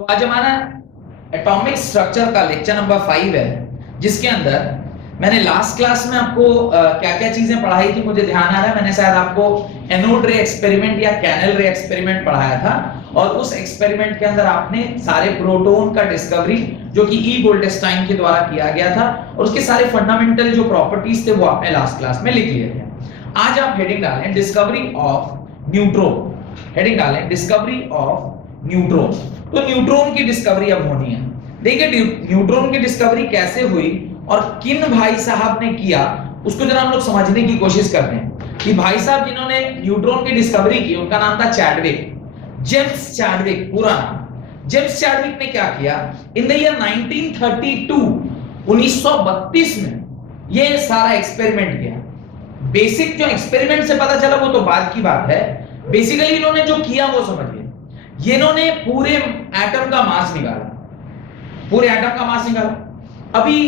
तो आज हमारा एटॉमिक स्ट्रक्चर का लेक्चर नंबर 5 है, जिसके अंदर मैंने लास्ट क्लास में आपको क्या क्या चीजें पढ़ाई थी मुझे ध्यान आ रहा है। मैंने शायद आपको एनोड रे एक्सपेरिमेंट या कैनल रे एक्सपेरिमेंट पढ़ाया था, और उस एक्सपेरिमेंट के अंदर आपने सारे प्रोटॉन का डिस्कवरी जो कि ई गोल्डस्टाइन के द्वारा किया गया था, और उसके सारे फंडामेंटल जो प्रॉपर्टीज थे वो आपने लास्ट क्लास में लिख लिए थे। आज आप हेडिंग डालें डिस्कवरी ऑफ न्यूट्रॉन। हेडिंग डालें डिस्कवरी ऑफ न्यूट्रॉन। तो न्यूट्रॉन की डिस्कवरी अब होनी है। देखिए न्यूट्रॉन की डिस्कवरी कैसे हुई और किन भाई साहब ने किया, उसको जरा हम लोग समझने की कोशिश करते हैं कि भाई साहब जिन्होंने न्यूट्रॉन की डिस्कवरी की उनका नाम था चैडविक, जेम्स चैडविक पूरा नाम। जेम्स चैडविक ने क्या किया, इन द ईयर 1932 1932 में ये सारा एक्सपेरिमेंट किया। बेसिक जो एक्सपेरिमेंट से पता चला वो तो बाद की बात है, बेसिकली इन्होंने जो किया वो समझिए। ये इन्होंने पूरे एटम का मास निकाला, पूरे एटम का मास निकाला। अभी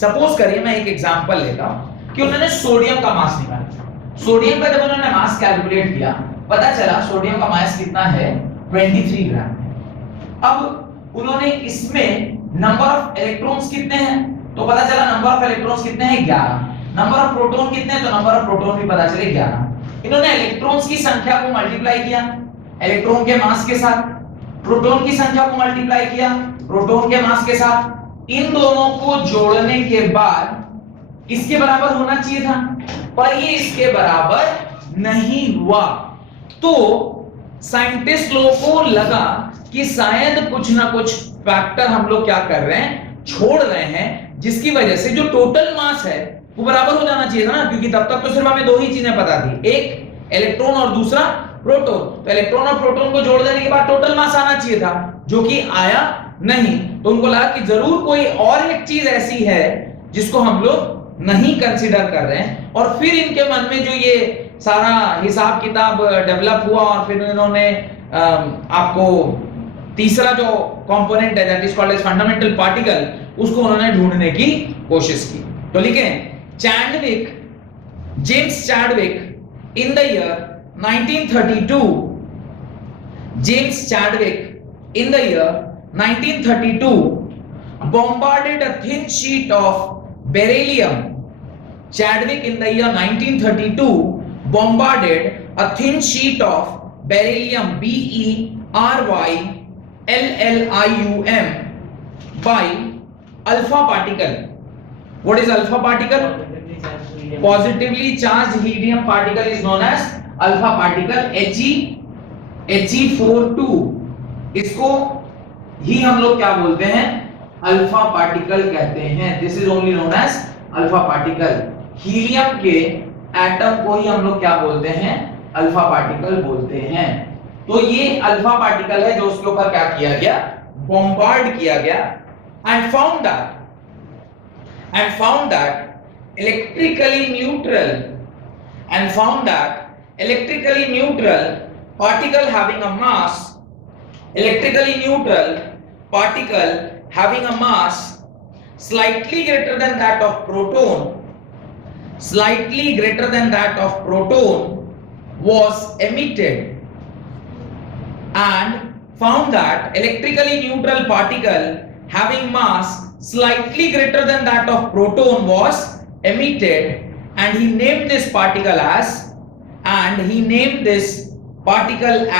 सपोज करिए मैं एक एग्जांपल लेता हूं कि उन्होंने सोडियम का मास निकाला। सोडियम का जब उन्होंने मास कैलकुलेट किया, पता चला सोडियम का मास कितना है, 23 ग्राम है। अब उन्होंने इसमें नंबर ऑफ इलेक्ट्रॉन्स कितने हैं, तो पता चला नंबर ऑफ इलेक्ट्रॉन्स कितने हैं, 11। नंबर ऑफ प्रोटॉन कितने हैं, तो नंबर ऑफ प्रोटॉन भी पता चले 11। इन्होंने इलेक्ट्रॉन्स की संख्या को मल्टीप्लाई किया इलेक्ट्रॉन के मास के साथ, प्रोटॉन की संख्या को मल्टीप्लाई किया प्रोटॉन के मास के साथ। इन दोनों को जोड़ने के बाद इसके बराबर होना चाहिए था, पर ये इसके बराबर नहीं हुआ। तो साइंटिस्ट लोगों को लगा कि शायद कुछ ना कुछ फैक्टर हम लोग क्या कर रहे हैं, छोड़ रहे हैं, जिसकी वजह से जो टोटल मास है वो बराबर हो जाना चाहिए था ना, क्योंकि तब तक तो सिर्फ हमें दो ही चीजें पता थी, एक इलेक्ट्रॉन और दूसरा प्रोटॉन। तो इलेक्ट्रॉन और प्रोटॉन को जोड़ देने के बाद टोटल मास आना चाहिए था, जो कि आया नहीं। तो उनको लगा कि जरूर कोई और एक चीज ऐसी है जिसको हम लोग नहीं कंसीडर कर रहे हैं, और फिर इनके मन में जो ये सारा हिसाब किताब डेवलप हुआ, और फिर इन्होंने आपको तीसरा जो कंपोनेंट है that is called as fundamental particle, उसको उन्होंने ढूंढने की कोशिश की। तो लिखें Chadwick, James Chadwick in the year 1932, James Chadwick in the year 1932 bombarded a thin sheet of beryllium. Chadwick in the year 1932 bombarded a thin sheet of beryllium, BeRyLLium, by alpha particle. What is alpha particle? Positively charged helium particle is known as alpha particle He4 इसको ही हम लोग क्या बोलते हैं, alpha particle कहते हैं। This is only known as alpha particle. Helium के atom को ही हम लोग क्या बोलते हैं, अल्फा पार्टिकल बोलते हैं। तो ये अल्फा पार्टिकल है जो उसके ऊपर क्या किया गया, बॉम्बार्ड किया गया, and found that electrically neutral particle having a mass, electrically neutral particle having a mass slightly greater than that of proton was emitted, and found that electrically neutral particle having mass slightly greater than that of proton was emitted, and he named this particle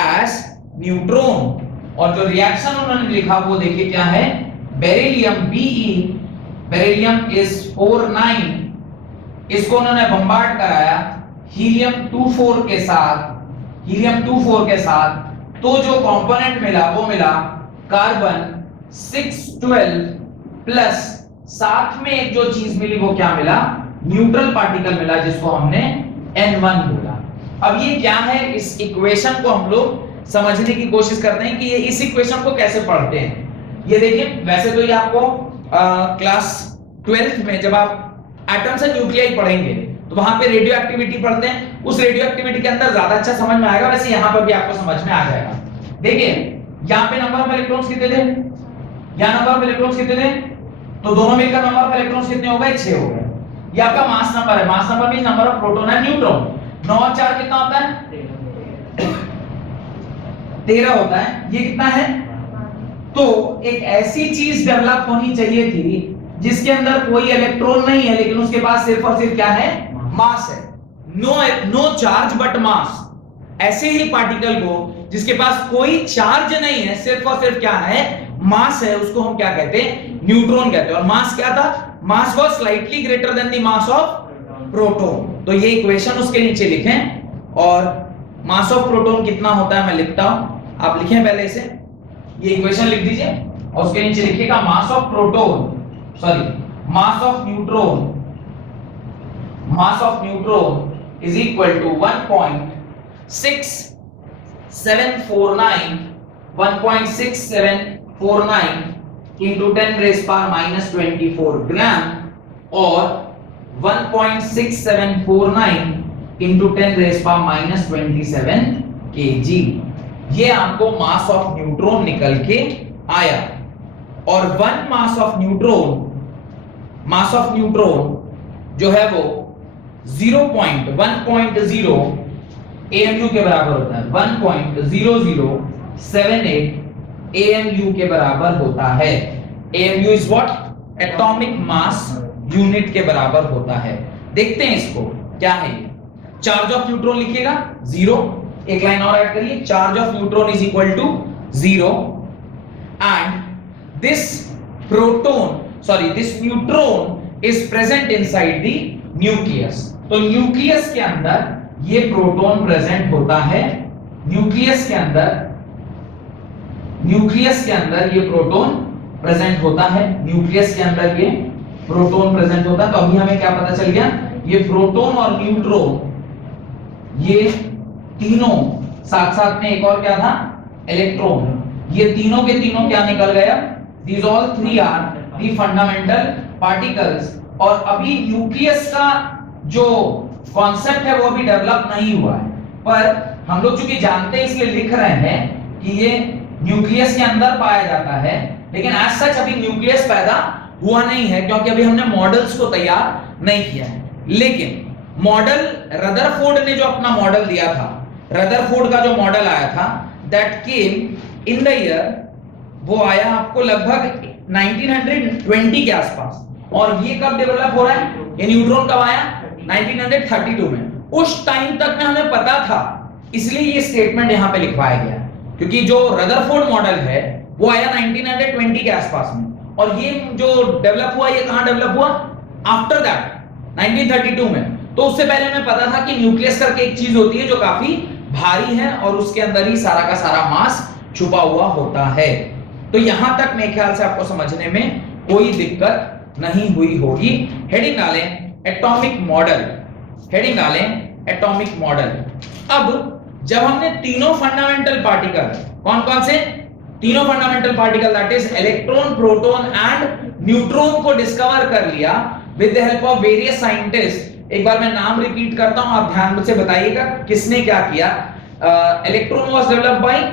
as neutron. और जो reaction उन्होंने लिखा वो देखिए क्या है, beryllium beryllium is 49, इसको उन्होंने बम्बार्ड कराया हीलियम 24 के साथ। तो जो कंपोनेंट मिला वो मिला कार्बन 612 प्लस साथ में एक जो चीज मिली वो क्या मिला, न्यूट्रल पार्टिकल मिला, जिसको हमने N1 बोला। अब ये क्या है, इस इक्वेशन को हम लोग समझने की कोशिश करते हैं कि ये इस इक्वेशन को कैसे पढ़ते हैं। ये देखिए, वैसे तो ये आपको क्लास 12th में जब आप एटम्स एंड न्यूक्लियाई पढ़ेंगे तो वहां पे रेडियो एक्टिविटी पढ़ते हैं, उस रेडियो एक्टिविटी के अंदर ज्यादा अच्छा समझ में आएगा, वैसे यहां पर भी आपको समझ में आ जाएगा। देखिए यहां पे नंबर ऑफ इलेक्ट्रॉन्स कितने थे, यहां नंबर ऑफ इलेक्ट्रॉन्स कितने थे, तो दोनों मिलकर नंबर ऑफ इलेक्ट्रॉन्स कितने हो गए, 6 हो गए। ये आपका मास नंबर है, mass number means number of proton and neutron. 9 और 4 कितना होता है, 13 होता है। ये कितना है, तो एक ऐसी चीज डेवलप होनी चाहिए थी जिसके अंदर कोई इलेक्ट्रॉन नहीं है, लेकिन उसके पास सिर्फ और सिर्फ क्या है, मास है। No charge but mass. ऐसे ही पार्टिकल को जिसके पास कोई चार्ज नहीं है, सिर्फ और सिर्फ क्या है, मास है, उसको हम क्या कहते हैं, न्यूट्रॉन कहते हैं। और मास क्या था, mass was slightly greater than the mass of proton. तो ये इक्वेशन उसके नीचे लिखें, और मास ऑफ प्रोटॉन कितना होता है मैं लिखता हूं, आप लिखें पहले से, ये इक्वेशन लिख दीजिए और उसके नीचे लिखिएगा mass of proton, sorry mass of neutron, mass of neutron is equal to 1.6749 into 10 raised power minus 24 gram और 1.6749 into 10 raised power minus 27 kg। ये आपको मास ऑफ न्यूट्रॉन निकल के आया। और वन मास ऑफ न्यूट्रॉन जो है वो 1.0 AMU के बराबर होता है, 1.0078 AMU के बराबर होता है। AMU is what, atomic mass unit के बराबर होता है। देखते हैं इसको क्या है। चार्ज ऑफ न्यूट्रॉन लिखिएगा 0, एक लाइन और ऐड करिए, charge of neutron is equal to 0 and this neutron is present inside the nucleus. तो न्यूक्लियस के अंदर ये प्रोटॉन प्रेजेंट होता है, न्यूक्लियस के अंदर ये प्रोटॉन प्रेजेंट होता है, न्यूक्लियस के अंदर ये प्रोटॉन प्रेजेंट होता है। तो अभी हमें क्या पता चल गया, ये प्रोटॉन और न्यूट्रॉन ये तीनों साथ साथ में एक और क्या था, इलेक्ट्रॉन, ये तीनों के तीनों क्या निकल गया, these all three are the fundamental particles। और अभी न्यूक्लियस का जो कॉन्सेप्ट है वो अभी डेवलप नहीं हुआ है, पर हम लोग चूंकि जानते हैं इसलिए लिख रहे हैं कि ये न्यूक्लियस के अंदर पाया जाता है, लेकिन एज सच अभी न्यूक्लियस पैदा हुआ नहीं है क्योंकि अभी हमने मॉडल्स को तैयार नहीं किया है। लेकिन मॉडल रदरफोर्ड ने जो अपना मॉडल दिया था, रदरफोर्ड का जो मॉडल आया था, that came in the year, वो आया आपको लगभग 1920 के आसपास। और ये कब डेवलप हो रहा है, ये न्यूट्रॉन कब आया, 1932 में। उस टाइम तक में हमें पता था, इसलिए ये स्टेटमेंट यहां पे लिखवाया गया है, क्योंकि जो रदरफोर्ड मॉडल है वो आया 1920 के आसपास में, और ये जो डेवलप हुआ, ये कहां डेवलप हुआ, आफ्टर दैट 1932 में। तो उससे पहले हमें पता था कि न्यूक्लियस करके एक चीज होती है जो काफी भारी है और उसके अंदर ही सारा का सारा मास छुपा हुआ होता है। तो यहां तक मेरे ख्याल से आपको समझने में कोई दिक्कत नहीं हुई होगी। हेडिंग डालें एटॉमिक मॉडल, हेडिंग डालें एटॉमिक मॉडल। अब जब हमने तीनों फंडामेंटल पार्टिकल, कौन कौन से, तीनों fundamental particle that is electron, proton and neutron को डिस्कवर कर लिया with the help of various scientist. एक बार मैं नाम रिपीट करता हूं, आप ध्यान से बताइएगा किसने क्या किया। Electron was developed by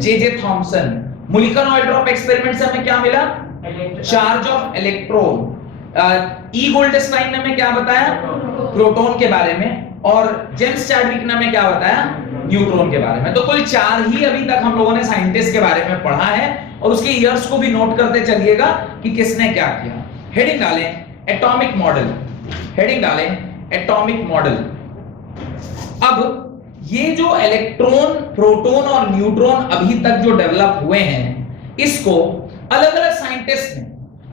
J Thomson. Molecular oil drop experiment से हमें क्या मिला, charge of electron. E Goldstein ने हमें क्या बताया, प्रोटॉन के बारे में, और जेम्स चैडविक ने हमें क्या बताया, न्यूट्रॉन के बारे में। तो कुल 4 ही अभी तक हम लोगों ने साइंटिस्ट के बारे में पढ़ा है, और उसके ईयर्स को भी नोट करते चलिएगा कि किसने क्या किया। हेडिंग डालें एटॉमिक मॉडल, हेडिंग डालें एटॉमिक मॉडल। अब ये जो इलेक्ट्रॉन, प्रोटॉन और न्यूट्रॉन अभी तक जो डेवलप हुए हैं, इसको अलग अलग साइंटिस्ट ने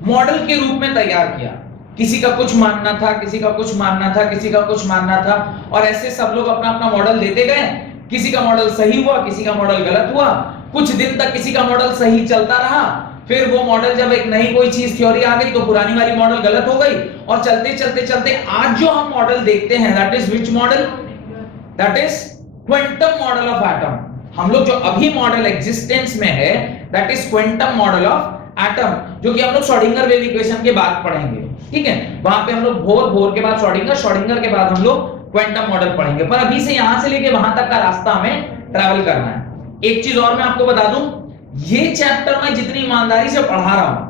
मॉडल के रूप में तैयार किया। किसी का कुछ मानना था, किसी का कुछ मानना था, किसी का कुछ मानना था, और ऐसे सब लोग अपना अपना मॉडल देते गए। किसी का मॉडल सही हुआ, किसी का मॉडल गलत हुआ, कुछ दिन तक किसी का मॉडल सही चलता रहा, फिर वो मॉडल जब एक नई कोई चीज थ्योरी आ गई तो पुरानी वाली मॉडल गलत हो गई, और चलते चलते चलते आज जो हम मॉडल देखते हैं, that is which model, that is quantum model of atom. हम लोग जो अभी मॉडल एग्जिस्टेंस में है, that is quantum model of atom, जो कि हम लोग श्रोडिंगर वेव इक्वेशन के बाद पढ़ेंगे। ठीक है, वहां पे हम लोग बोर के बाद श्रोडिंगर के बाद हम लोग क्वांटम मॉडल पढ़ेंगे। पर अभी से यहां से लेके वहां तक का रास्ता हमें ट्रैवल करना है। एक चीज और मैं आपको बता दूं, ये चैप्टर मैं जितनी ईमानदारी से पढ़ा रहा हूं,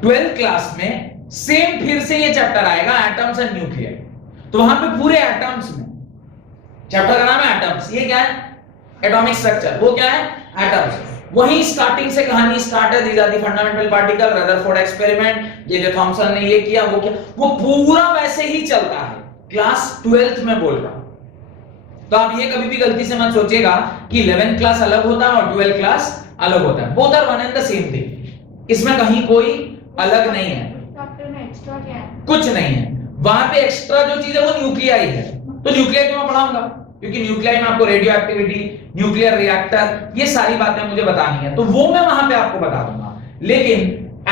12th क्लास में सेम फिर से ये चैप्टर आएगा, एटम्स एंड न्यूक्लियर। तो वहां पे पूरे एटम्स में, चैप्टर का नाम है एटम्स, ये क्या है, एटॉमिक स्ट्रक्चर, वो क्या है, एटम्स। वही स्टार्टिंग से कहानी स्टार्ट है, these are the fundamental particle, Rutherford experiment, J Thomson ने ये किया वो किया, वो पूरा वैसे ही चलता है क्लास 12th में बोल रहा हूं। तो आप ये कभी भी गलती से मत सोचिएगा कि 11th क्लास अलग होता है और 12th क्लास अलग होता है, both are one and the same thing, इसमें कहीं कोई अलग नहीं है। डॉक्टर में एक्स्ट्रा क्या है? कुछ नहीं है, वहां पे एक्स्ट्रा जो चीज है वो न्यूक्लियाई है, तो न्यूक्लियाई तो मैं पढ़ाऊंगा, क्योंकि न्यूक्लियाई में आपको रेडियो एक्टिविटी, न्यूक्लियर रिएक्टर, ये सारी बातें मुझे बतानी है, तो वो मैं वहां पे आपको बता दूंगा, लेकिन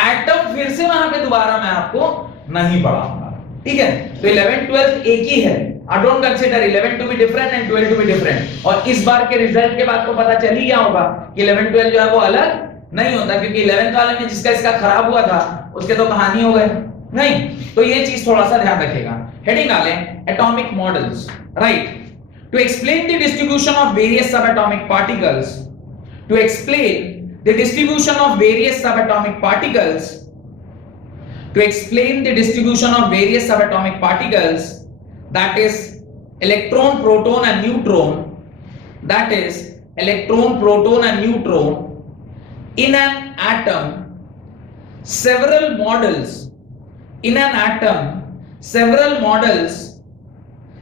एटम फिर से वहां पे दोबारा मैं आपको नहीं पढ़ाऊंगा, ठीक है। तो 11th 12th एक ही है, I don't consider 11 to be different and 12 to be different. और इस बार के रिजल्ट के बाद तो पता चल ही गया होगा कि 11 12 जो है वो अलग नहीं होता, क्योंकि 11th वाले में जिसका इसका खराब हुआ था उसके तो कहानी हो गए नहीं, तो ये चीज थोड़ा सा ध्यान रखिएगा। हेडिंग डालें atomic models, right. To explain the distribution of various subatomic particles, to explain the distribution of various subatomic particles, to explain the distribution of various subatomic particles, that is electron, proton and neutron, that is electron, proton and neutron in an atom, several models in an atom, several models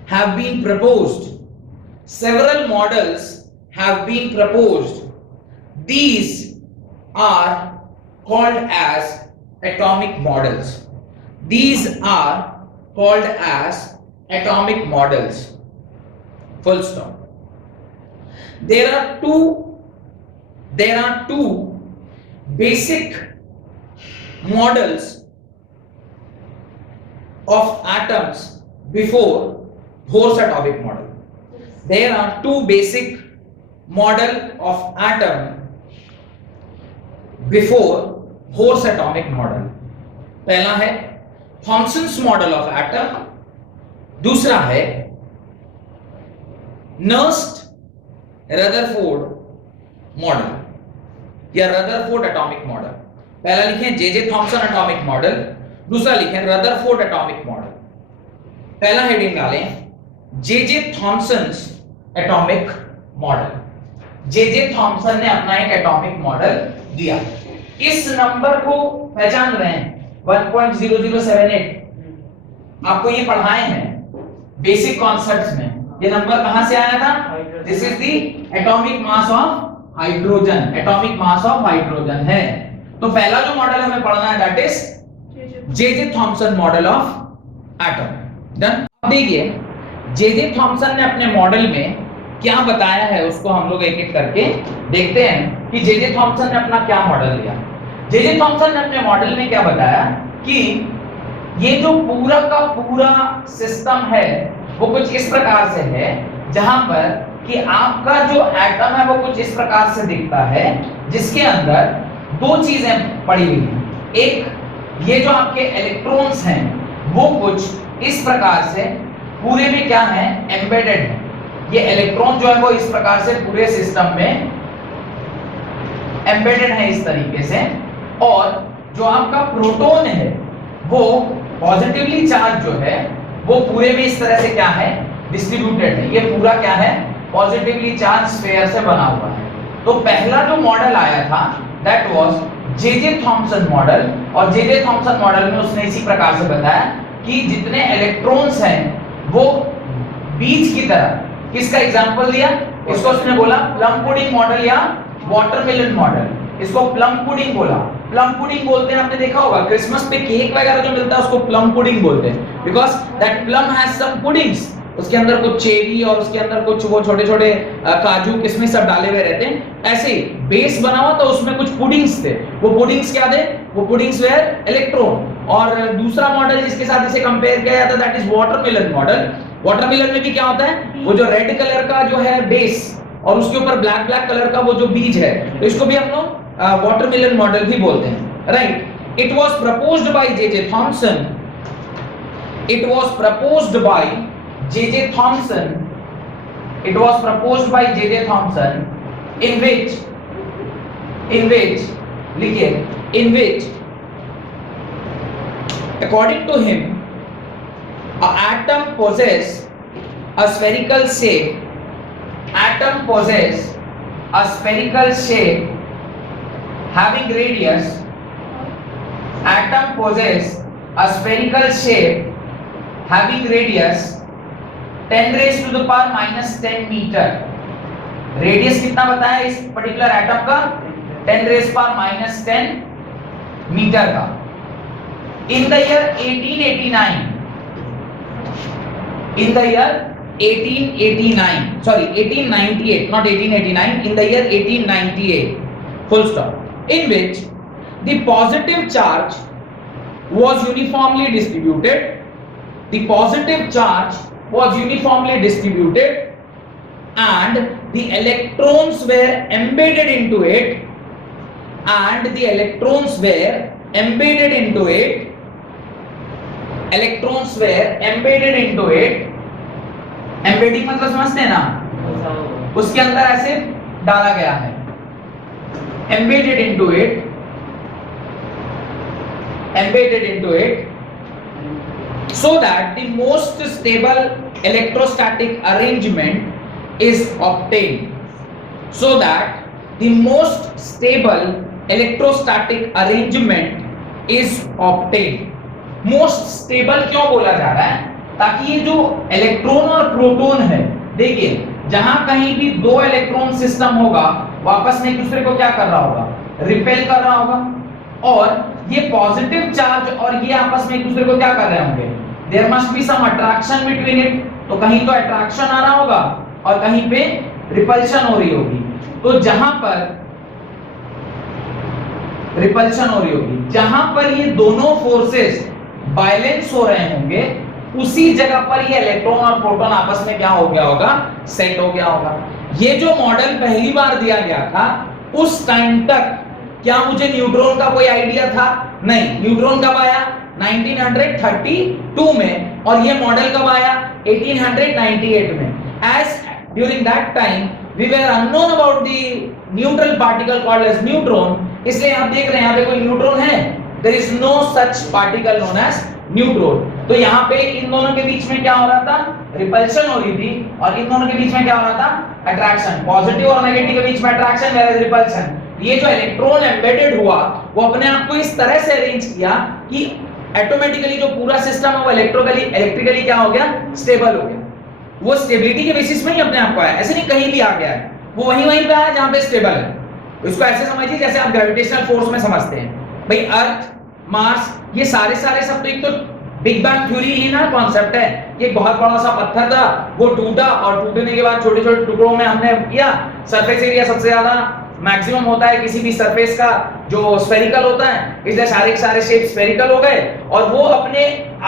have been proposed, several models have been proposed, these are called as atomic models, these are called as atomic models, full stop. There are two basic models of atoms before Bohr's atomic model. There are two basic model of atom before Bohr's atomic model. पहला है Thomson's model of atom, दूसरा है Ernest Rutherford model या Rutherford atomic model. पहला लिखें J Thomson atomic model, दूसरा लिखें Rutherford atomic model. पहला हेडिंग डालें J Thomson's atomic model. J Thomson ने अपना एक एटॉमिक मॉडल दिया। इस नंबर को पहचान रहे हैं 1.0078, आपको ये पढ़ाए हैं बेसिक कॉन्सेप्ट्स में। ये नंबर कहां से आया था? This is the atomic mass of hydrogen, atomic mass of hydrogen है। तो पहला जो मॉडल हमें पढ़ना है that is J Thomson model of atom. Done. अब देखिए जे थॉमसन ने अपने मॉडल में क्या बताया है उसको हम लोग एक एक करके देखते हैं कि जे थॉमसन ने अपना क्या मॉडल लिया। जे थॉमसन ने अपने मॉडल में क्या बताया कि ये जो पूरा का पूरा सिस्टम है वो कुछ इस प्रकार से है, जहां पर कि आपका जो एटम है वो कुछ इस प्रकार से दिखता है, जिसके अंदर दो चीजें पड़ी हुई हैं। एक ये जो आपके इलेक्ट्रॉन्स हैं वो कुछ इस प्रकार से पूरे में क्या है, एम्बेडेड है। ये इलेक्ट्रॉन जो है वो इस प्रकार से पूरे सिस्टम में एम्बेडेड है इस तरीके से, और जो आपका प्रोटॉन है वो पॉजिटिवली चार्ज जो है वो पूरे में इस तरह से क्या है, डिस्ट्रीब्यूटेड है। ये पूरा क्या है, पॉजिटिवली चार्ज स्फीयर से बना हुआ है। तो पहला जो मॉडल आया था that was J Thomson model, और जे थॉमसन मॉडल में उसने इसी प्रकार से बताया कि जितने इलेक्ट्रॉन्स हैं वो बीज की तरह, किसका एग्जांपल दिया, इसको उसने बोला प्लम पुडिंग मॉडल या वाटरमेलन मॉडल, इसको प्लम पुडिंग बोला। प्लम पुडिंग बोलते हैं, आपने देखा होगा क्रिसमस पे केक वगैरह जो मिलता है उसको प्लम पुडिंग बोलते हैं, because that plum has some puddings, उसके अंदर कुछ चेरी और उसके अंदर कुछ वो छोटे छोटे काजू किशमिश सब डाले हुए रहते हैं। ऐसे बेस बना हुआ तो उसमें कुछ पुडिंग्स थे, वो पुडिंग्स क्या थे, वो पुडिंग्स वेयर इलेक्ट्रॉन। और दूसरा मॉडल जिसके साथ इसे कंपेयर किया जाता है that is watermelon model. Watermelon में भी क्या होता है, वो जो रेड कलर का जो है बेस और उसके ऊपर ब्लैक ब्लैक कलर का वो जो बीज है, तो इसको भी हम लोग वाटरमेलन मॉडल भी बोलते हैं, right. It was proposed by J Thomson, it was proposed by J Thomson, it was proposed by J Thomson in which लिखिए, in which according to him a atom possess a spherical shape, atom possess a spherical shape having radius, atom possess a spherical shape having radius 10 raised to the power minus 10 meter. Radius कितना बताया इस particular atom का? 10 raised power minus 10 metre का. In the year 1889, in the year 1889, sorry 1898, not 1889, in the year 1898, full stop, in which the positive charge was uniformly distributed. The positive charge was uniformly distributed and the electrons were embedded into it, and the electrons were embedded into it, electrons were embedded into it. Embedding मतलब समझते हैं ना, उसके अंदर ऐसे डाला गया है, embedded into it, embedded into it, so that the most stable electrostatic arrangement is obtained, so that the most stable electrostatic arrangement is obtained. Most stable क्यों बोला जा रहा है? ताकि ये जो इलेक्ट्रॉन और प्रोटॉन है, देखिए जहां कहीं भी दो इलेक्ट्रॉन सिस्टम होगा, वापस में एक दूसरे को क्या कर रहा होगा? रिपेल कर रहा होगा, और ये पॉजिटिव चार्ज और ये आपस में एक दूसरे को क्या कर रहे होंगे? There must be some attraction between it. तो कहीं तो अट्रैक्शन आ रहा होगा और कहीं पे रिपल्शन हो रही होगी. तो जहां पर रिपल्शन हो रही होगी, जहां पर ये दोनों फोर्सेस बैलेंस हो रहे होंगे, उसी जगह पर ये इलेक्ट्रॉन और प्रोटॉन आपस में क्या हो गया होगा? सेट हो गया होगा. ये जो मॉडल पहली बार दिया गया था, उस टाइम तक क्या मुझे न्यूट्रॉन का कोई आइडिया था? नहीं. न्यूट्रॉन कब आया? 1932 में. और ये मॉडल कब आया? 1898 में. As during that time we were unknown about the neutral particle called as neutron, इसलिए आप देख रहे हैं यहाँ पे कोई न्यूट्रॉन है? There is no such particle known as neutron. तो यहाँ पे इन दोनों के बीच में क्या हो रहा था? रिपल्शन हो रही थी, और इन दोनों के बीच में क्या हो रहा था? अट्रैक्शन. पॉजिटिव और नेगेटिव के बीच में अट्रैक्शन, वेयर इज रिपल्शन. ये जो इलेक्ट्रॉन एम्बेडेड हुआ, वो अपने आप को इस तरह से अरेंज किया कि ऑटोमेटिकली जो पूरा सिस्टम है वो इलेक्ट्रिकली क्या हो गया? स्टेबल हो गया. वो स्टेबिलिटी के बेसिस में ही अपने आप को आया, ऐसे नहीं कहीं भी आ गया है, वो वहीं पे आया जहां पे स्टेबल है. इसको ऐसे समझिए जैसे आप ग्रेविटेशनल फोर्स में समझते हैं भाई, अर्थ, मार्स, ये सारे सब तो एक तो बिग बैंग थ्योरी ही ना कॉन्सेप्ट है. ये बहुत बड़ा सा पत्थर था, वो टूटा, और टूटने के बाद छोटे छोटे टुकड़ों में हमने किया. सरफेस एरिया सबसे ज्यादा मैक्सिमम होता है किसी भी सरफेस का जो स्फेरिकल होता है, इसलिए सारे शेप स्फेरिकल हो गए, और वो अपने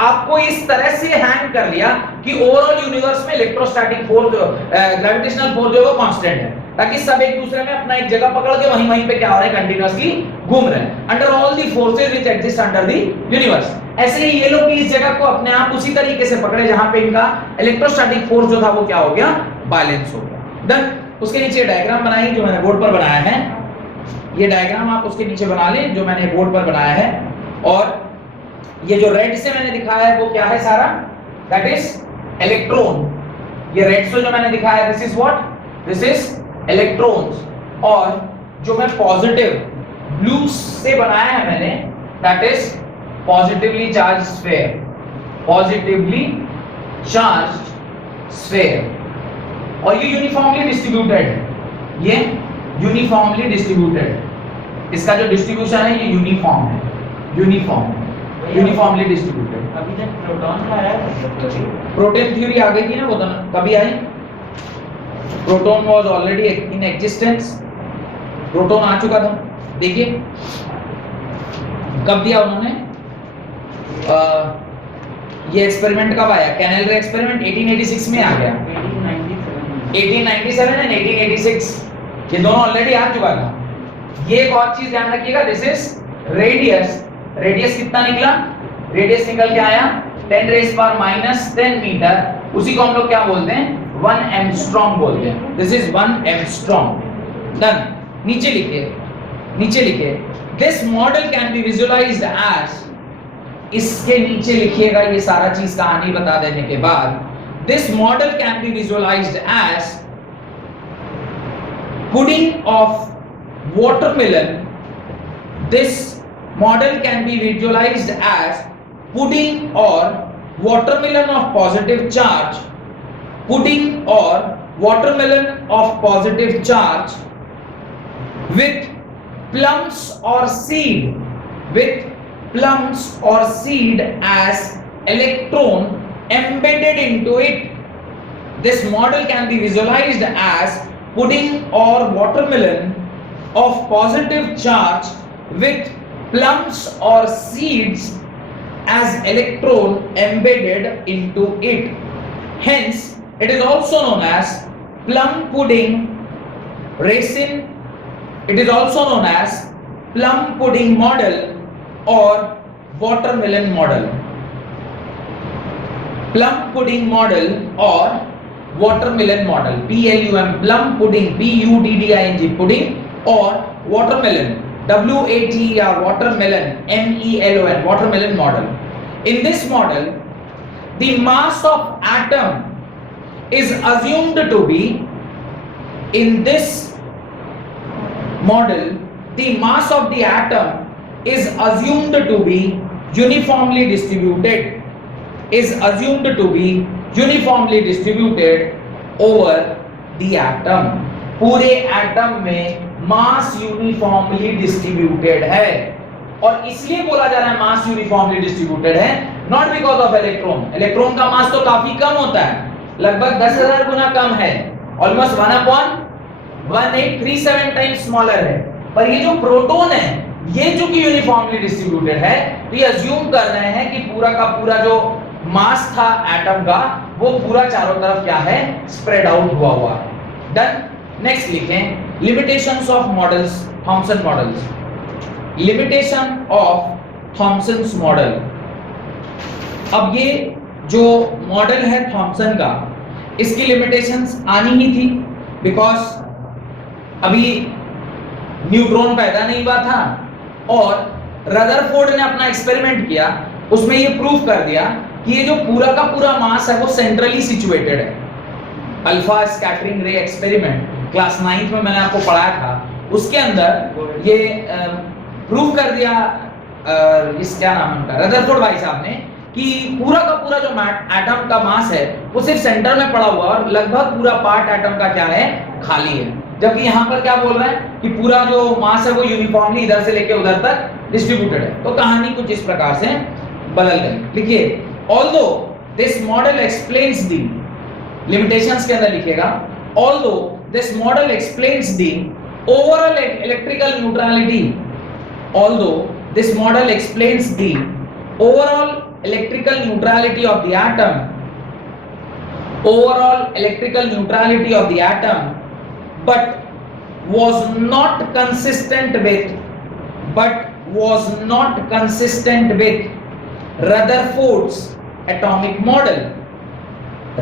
आप को इस तरह से हैंग कर लिया कि ओवरऑल यूनिवर्स में इलेक्ट्रोस्टैटिक फोर्स, ग्रेविटेशनल फोर्स जो है कांस्टेंट है, ताकि सब एक दूसरे में अपना एक जगह पकड़ के वहीं पे क्या हो रहा है? कंटीन्यूअसली घूम रहे हैं under all the forces which exist under the universe. ऐसे ही ये लोग भी इस जगह को अपने आप उसी तरीके से पकड़े जहां पे इनका इलेक्ट्रोस्टैटिक फोर्स जो था वो क्या हो गया? बैलेंस हो गया. देन उसके नीचे डायग्राम बनाई जो मैंने बोर्ड पर बनाया है. ये डायग्राम आप उसके नीचे बना लें जो मैंने बोर्ड पर बनाया है. और ये जो रेड से मैंने दिखाया है वो क्या है सारा? That is electron. ये रेड से जो मैंने दिखाया है, this is what? This is electrons. और जो मैं पॉजिटिव ब्लू से बनाया है मैंने, that is positively charge sphere. Positively charge sphere. और ये यूनिफॉर्मली डिस्ट्रीब्यूटेड है. ये यूनिफॉर्मली डिस्ट्रीब्यूटेड, इसका जो डिस्ट्रीब्यूशन है ये यूनिफॉर्म है. Uniformly distributed. अभी तक प्रोटॉन का आया है. प्रोटॉन थ्योरी आ गई थी ना, वो तो कभी आई? Proton was already in existence. Proton आ चुका था. देखिए कब दिया उन्होंने? ये एक्सपेरिमेंट कब आया? कैनेल रे एक्सपेरिमेंट 1886 में आ गया. 1897 एंड 1886 ये दोनों ऑलरेडी आ चुका था. ये एक और चीज ध्यान रखिएगा, दिस इज रेडियस. रेडियस कितना निकला? रेडियस निकल के आया 10 रेज़ पावर माइनस 10 मीटर. उसी को हम लोग क्या बोलते हैं? 1 एंगस्ट्रॉम बोलते हैं. This is 1 angstrom. डन. नीचे लिखिए this model can be visualised as, इसके नीचे लिखिएगा ये सारा चीज कहानी बता देने के बाद, this model can be visualized as pudding of watermelon This model can be visualized as pudding or watermelon of positive charge, pudding or watermelon of positive charge with plums or seed as electron embedded into it. This model can be visualized as pudding or watermelon of positive charge with plums or seeds as electron embedded into it. Hence, it is also known as plum pudding raisin. It is also known as plum pudding model or watermelon model. Plum pudding model or watermelon model. PLUM, plum pudding, PUDDING, pudding, or watermelon, WATER, watermelon, MELON, watermelon model. In this model, the mass of atom is assumed to be, in this model, the mass of the atom is assumed to be uniformly distributed, over the atom. पूरे atom में मास uniformly distributed है, और इसलिए बोला जा रहा है मास uniformly distributed है, not because of electron. Electron का मास तो काफी कम होता है, लगभग 10,000 गुना कम है, ऑलमोस्ट 1.1837 टाइम्स स्मॉलर है. पर ये जो प्रोटॉन है, ये जो कि यूनिफॉर्मली डिस्ट्रीब्यूटेड है, तो ये अज्यूम कर रहे हैं कि पूरा का पूरा जो मास था एटम का, वो पूरा चारों तरफ क्या है, स्प्रेड आउट हुआ है. डन. नेक्स्ट लिखें limitations of models, Thomson models. Limitation of Thomson's model. अब ये जो मॉडल है थॉमसन का, इसकी लिमिटेशंस आनी ही थी, बिकॉज अभी न्यूट्रॉन पैदा नहीं हुआ था, और रदरफोर्ड ने अपना एक्सपेरिमेंट किया, उसमें ये प्रूव कर दिया कि ये जो पूरा का पूरा मास है वो सेंट्रली सिचुएटेड है. अल्फा स्कैटरिंग रे एक्सपेरिमेंट क्लास 9th में मैंने आपको पढ़ाया था, उसके अंदर ये प्रूव कर दिया, इस क्या नाम उनका, रदरफोर्ड भाई साहब ने, कि पूरा का पूरा जो एटम का मास है वो सिर्फ सेंटर में पड़ा हुआ, और लगभग पूरा पार्ट एटम का क्या है, खाली है. जबकि यहाँ पर क्या बोल रहा है कि पूरा जो मास है वो यूनिफॉर्मली इधर से लेके उधर तक डिस्ट्रीब्यूटेड है. तो कहानी कुछ इस प्रकार से बदल गई. लिखिए, although this model explains the, limitations के अंदर लिखिएगा, although this model explains the overall electrical neutrality, although this model explains the overall electrical neutrality of the atom, overall electrical neutrality of the atom, but was not consistent with Rutherford's atomic model.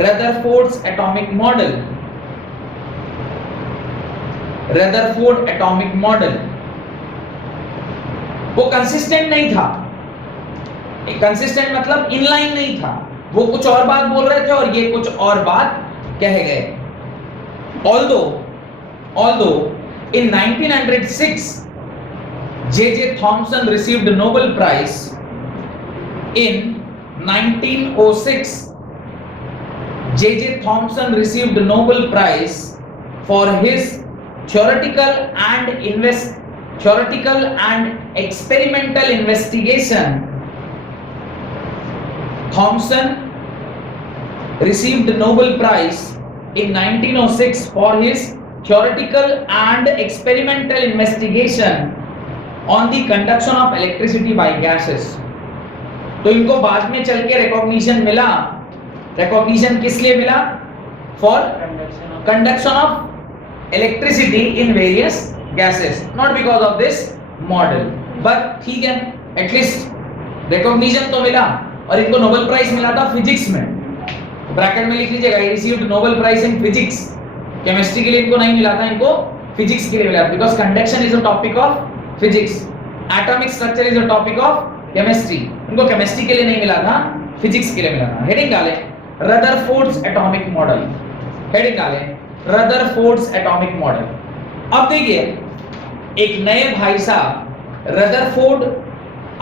Rutherford atomic model वो consistent नहीं था. Consistent मतलब inline नहीं था, वो कुछ और बात बोल रहे थे और ये कुछ और बात कह गए. Although in 1906 J.J. Thomson received Nobel Prize. In 1906 J.J. Thomson received Nobel Prize for his theoretical and experimental investigation. Thomson received the Nobel Prize in 1906 for his theoretical and experimental investigation on the conduction of electricity by gases. तो इनको बाद में चल के recognition मिला. Recognition किस लिए मिला? For conduction of electricity in various gases, not because of this model. But ठीक है, एटलीस्ट रिकॉग्निशन तो मिला. और इनको नोबेल प्राइज मिला था फिजिक्स में, ब्रैकेट में लिख लीजिएगा, received Nobel prize in physics. Chemistry के लिए इनको नहीं मिला था, इनको फिजिक्स के लिए मिला, because conduction is a topic of physics, atomic structure is a topic of chemistry. इनको केमिस्ट्री के लिए नहीं मिला था, फिजिक्स के लिए मिला था. हेडिंग डालें रदरफोर्ड्स एटॉमिक मॉडल. हेडिंग डालें रदरफोर्ड्स एटॉमिक मॉडल. अब देखिए, एक नए भाई साहब रदरफोर्ड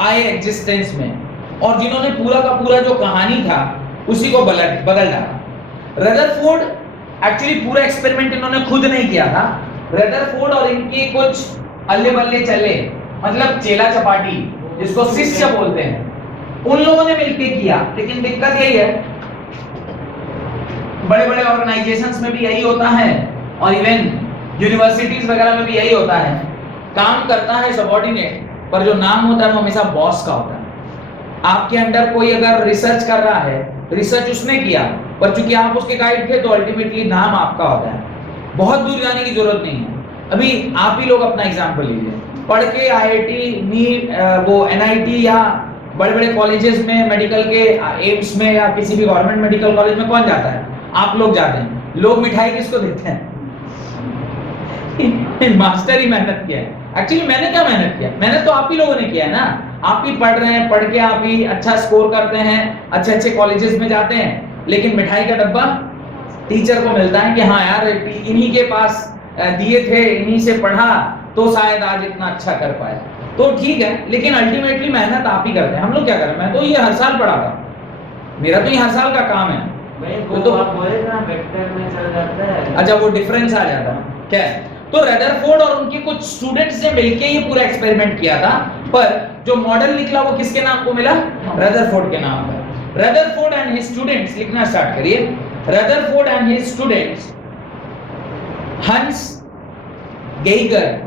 आए एग्जिस्टेंस में और जिन्होंने पूरा का पूरा जो कहानी था उसी को बदल डाला। रदरफोर्ड एक्चुअली पूरा एक्सपेरिमेंट इन्होंने खुद नहीं किया था। रदरफोर्ड और इनके कुछ अल्ले बल्ले चले, मतलब चेला चपाटी जिसको शिष्य बोलते हैं, उन लोगों ने मिलकर किया। लेकिन दिक्कत यही है, बड़े बड़े ऑर्गेनाइजेशंस में भी यही होता है और इवन यूनिवर्सिटीज वगैरह में भी यही होता है, काम करता है सबऑर्डिनेट, पर जो नाम होता है वो हमेशा बॉस का होता है। आपके अंडर कोई अगर रिसर्च कर रहा है, रिसर्च उसने किया, पर चूंकि आप उसके गाइड थे तो अल्टीमेटली नाम आपका होता है। बहुत दूर जाने की जरूरत नहीं है। अभी आप ही लोग अपना एग्जांपल लीजिए, पढ़ के आईआईटी नीट वो एनआईटी या बड़े बड़े कॉलेजेस में, मेडिकल के एम्स में या किसी भी गवर्नमेंट मेडिकल कॉलेज में कौन जाता है? आप लोग जाते हैं। लोग मिठाई किसको देते हैं? मास्टर ही मेहनत किया है। एक्चुअली मैंने क्या मेहनत किया? मेहनत तो आप ही लोगों ने किया है ना। आप ही पढ़ रहे हैं, पढ़ के आप ही अच्छा स्कोर करते हैं, अच्छे अच्छे कॉलेजेस में जाते हैं, लेकिन मिठाई का डब्बा टीचर को मिलता है कि हाँ यार इन्हीं के पास दिए थे, इन्हीं से पढ़ा तो शायद आज इतना अच्छा कर पाए। तो ठीक है, लेकिन अल्टीमेटली मेहनत आप ही करते हैं। हम लोग क्या करें? मैं तो ये हर साल पढ़ाता हूँ, मेरा तो ये हर साल का काम है। तो आप बोले ना वेक्टर में चल जाता है। अच्छा, वो डिफरेंस आ जाता है क्या? तो रदरफोर्ड और उनके कुछ स्टूडेंट्स ने मिलकर ये पूरा एक्सपेरिमेंट किया था, पर जो मॉडल निकला वो किसके नाम को मिला? रदरफोर्ड के नाम पर। रदरफोर्ड एंड हिज स्टूडेंट्स, लिखना स्टार्ट करिए। रदरफोर्ड एंड हिज स्टूडेंट्स हंस गेइगर,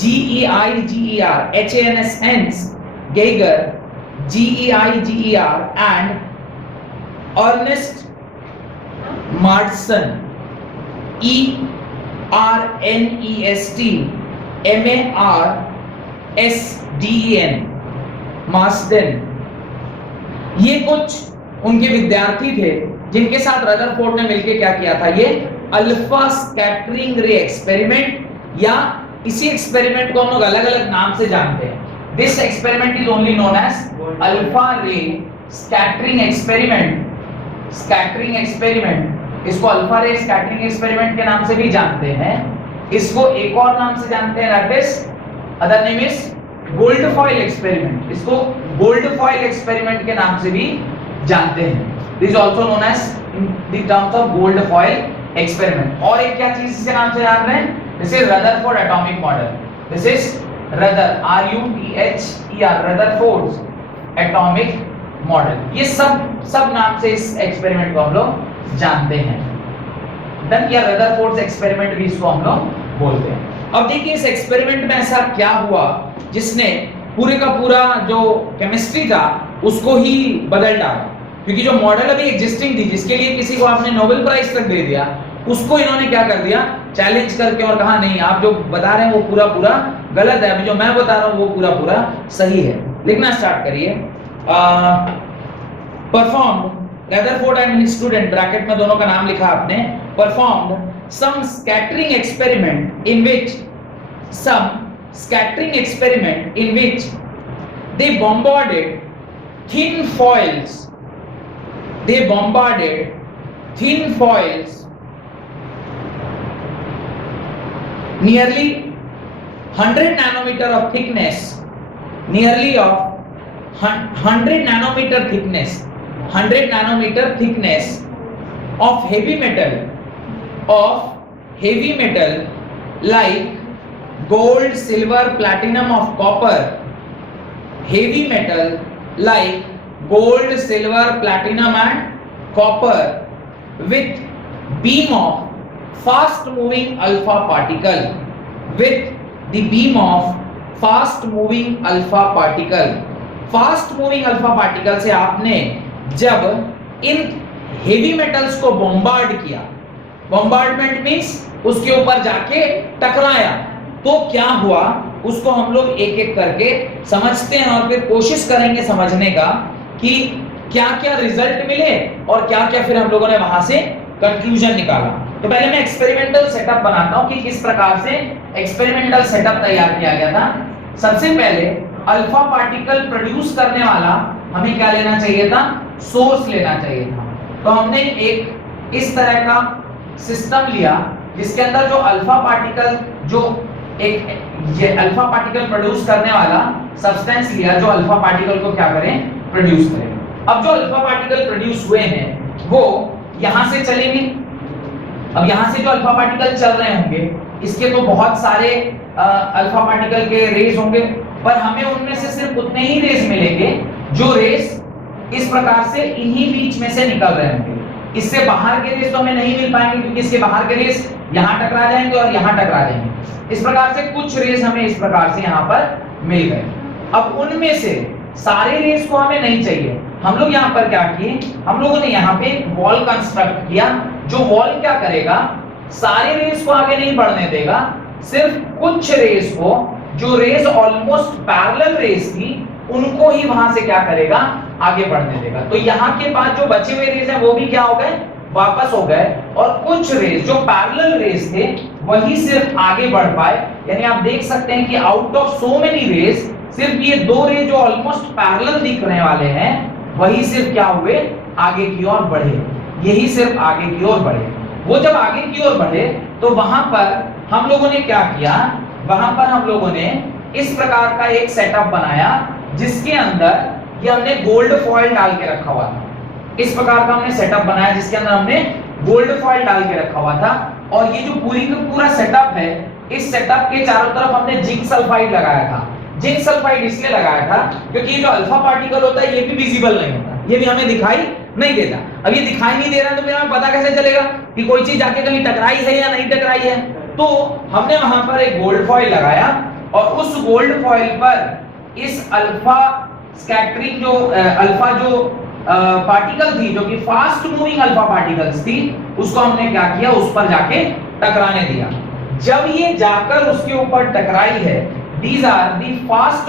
G-E-I-G-E-R, H-A-N-S, Hans Geiger, G-E-I-G-E-R, and Ernest Marsden, E-R-N-E-S-T M-A-R-S-D-E-N, Marsden, ये कुछ उनके विद्यार्थी थे जिनके साथ रदरफोर्ड ने मिलकर क्या किया था? ये अल्फा स्कैटरिंग रे एक्सपेरिमेंट, या इसी एक्सपेरिमेंट को हम लोग अलग अलग नाम से जानते हैं। This experiment is only known as alpha ray scattering experiment. Scattering experiment, इसको अल्फा रे स्कैटरिंग एक्सपेरिमेंट के नाम से भी जानते हैं। इसको एक और नाम से जानते हैं, that is other name is gold foil experiment. इसको गोल्ड फॉइल एक्सपेरिमेंट के नाम से भी जानते हैं। This is also known as in the terms of gold foil experiment. और एक क्या चीज इसके नाम से जान रहे हैं? This is Rutherford atomic model. This is R-U-T-H-E-R, Rutherford's atomic model. ये सब नाम से इस एक्सपेरिमेंट को हम लोग जानते हैं। डन, या रदरफोर्ड्स एक्सपेरिमेंट भी इसको हम लोग बोलते हैं। अब देखिए इस एक्सपेरिमेंट में ऐसा क्या हुआ जिसने पूरे का पूरा जो केमिस्ट्री था उसको ही बदल डाला। क्योंकि जो मॉडल अभी एग्जिस्टिंग थी, जिसके लिए किसी को आपने नोबेल प्राइज तक दे दिया, उसको इन्होंने क्या कर दिया? चैलेंज करके और कहा नहीं, आप जो बता रहे हैं वो पूरा पूरा गलत है, अभी जो मैं बता रहा हूं वो पूरा पूरा सही है। लिखना स्टार्ट करिए। Performed Rutherford and his student, bracket में दोनों का नाम लिखा आपने, performed some scattering experiment in which they bombarded thin foils nearly 100 nanometer of thickness, nearly of 100 nanometer thickness of heavy metal like gold, silver, platinum, of copper, heavy metal like gold, silver, platinum and copper with beam of fast moving alpha particle, with the beam of fast moving alpha particle। Fast moving alpha particle से आपने जब in heavy metals को bombard किया, bombardment means उसके ऊपर जाके टकराया, तो क्या हुआ उसको हम लोग एक एक करके समझते हैं और फिर कोशिश करेंगे समझने का कि क्या क्या रिजल्ट मिले और क्या क्या फिर हम लोगों ने वहां से कंक्लूजन निकाला। तो पहले मैं एक्सपेरिमेंटल सेटअप बनाता हूं कि किस प्रकार से एक्सपेरिमेंटल सेटअप तैयार किया गया था। सबसे पहले अल्फा पार्टिकल प्रोड्यूस करने वाला हमें क्या लेना चाहिए था? सोर्स लेना चाहिए था। तो हमने एक इस तरह का सिस्टम लिया जिसके अंदर जो अल्फा पार्टिकल जो एक ये अल्फा पार्टिकल प्रोड्यूस करने वाला सब्सटेंस लिया जो अल्फा पार्टिकल को क्या करें, प्रोड्यूस करें। अब जो अल्फा पार्टिकल प्रोड्यूस हुए हैं वो यहां से चलेंगे। अब यहां से जो अल्फा पार्टिकल चल रहे होंगे इसके तो बहुत सारे अल्फा पार्टिकल के रेज होंगे, पर हमें उनमें से सिर्फ उतने ही रेज मिलेंगे जो रेज इस प्रकार से इन्हीं बीच में से निकल रहे होंगे। इससे बाहर के रेस तो हमें नहीं मिल पाएंगे क्योंकि इसके बाहर के रेस यहाँ टकरा जाएंगे और यहाँ टकरा जाएंगे। इस प्रकार से कुछ रेस हमें इस प्रकार से यहाँ पर मिल गए। अब उनमें से सारे रेस को हमें नहीं चाहिए, हम लोग यहाँ पर क्या किए, हम लोगों ने यहाँ पे वॉल कंस्ट्रक्ट किया। जो वॉल क्या करेगा, सारे रेस को आगे नहीं बढ़ने देगा, सिर्फ कुछ रेस को, जो रेस ऑलमोस्ट पैरेलल रेस थी, उनको ही वहां से क्या करेगा, आगे बढ़ने देगा। तो यहाँ के बाद जो बचे हुए रेस हैं वो भी क्या हो गए, वापस हो गए, और कुछ रेस जो पैरेलल रेस थे वही सिर्फ आगे बढ़ पाए। यानी आप देख सकते हैं कि out of so many rays सिर्फ ये दो रेस जो ऑलमोस्ट पैरेलल दिखने वाले हैं वही सिर्फ क्या हुए, आगे की ओर बढ़े। यही सिर्फ आगे की ओर बढ़े। वो जब आगे की ओर बढ़े तो वहां पर हम लोगों ने क्या किया, वहां पर हम लोगों ने इस प्रकार का एक सेटअप बनाया जिसके अंदर ये हमने गोल्ड फॉइल डाल के रखा हुआ था। इस प्रकार का हमने सेटअप बनाया जिसके अंदर हमने गोल्ड फॉइल डाल के रखा हुआ था। और ये जो पूरी का पूरा सेटअप है, इस सेटअप के चारों तरफ हमने जिंक सल्फाइड लगाया था। जिंक सल्फाइड इसलिए लगाया था क्योंकि ये जो अल्फा पार्टिकल होता है ये भी विजिबल नहीं होता, ये भी हमें दिखाई नहीं देता। अब ये दिखाई नहीं दे रहा तो फिर हमें पता कैसे चलेगा कि कोई चीज जाके कहीं टकराई है या नहीं टकराई है। तो हमने वहां पर एक गोल्ड फॉइल लगाया और उस गोल्ड फॉइल पर इस अल्फा स्कैटरिंग जो अल्फा जो पार्टिकल थी, जो कि फास्ट मूविंग अल्फा पार्टिकल्स थी, उसको हमने क्या किया, उस पर जाके टकराने दिया। जब ये जाकर उसके ऊपर टकराई है, these are the fast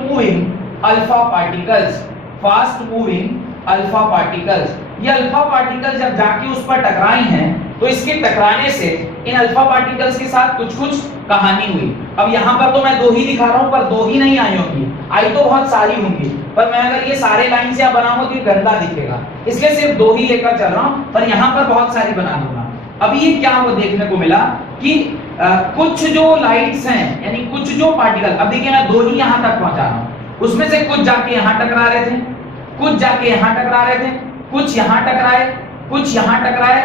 moving alpha particles, fast moving alpha particles. ये अल्फा पार्टिकल जब जाके उस पर टकराई हैं तो इसके टकराने से इन अल्फा पार्टिकल्स के साथ कुछ कुछ कहानी हुई। अब यहाँ पर तो मैं दो ही दिखा रहा हूँ, पर दो ही नहीं आई होंगी, आई तो बहुत सारी होंगी, पर मैं अगर ये सारे लाइन से आप बनाऊंगा तो ये गंदा दिखेगा, इसलिए सिर्फ दो ही लेकर चल रहा हूँ, पर यहाँ पर बहुत सारी बना दूंगा। अब ये क्या वो देखने को मिला कि कुछ जो लाइट्स हैं, यानी कुछ जो पार्टिकल, अब देखिए मैं दो ही यहाँ तक पहुंचा रहा हूँ, उसमें से कुछ जाके यहाँ टकरा रहे थे, कुछ जाके यहाँ टकरा रहे थे, कुछ यहाँ टकराए, कुछ यहाँ टकराए,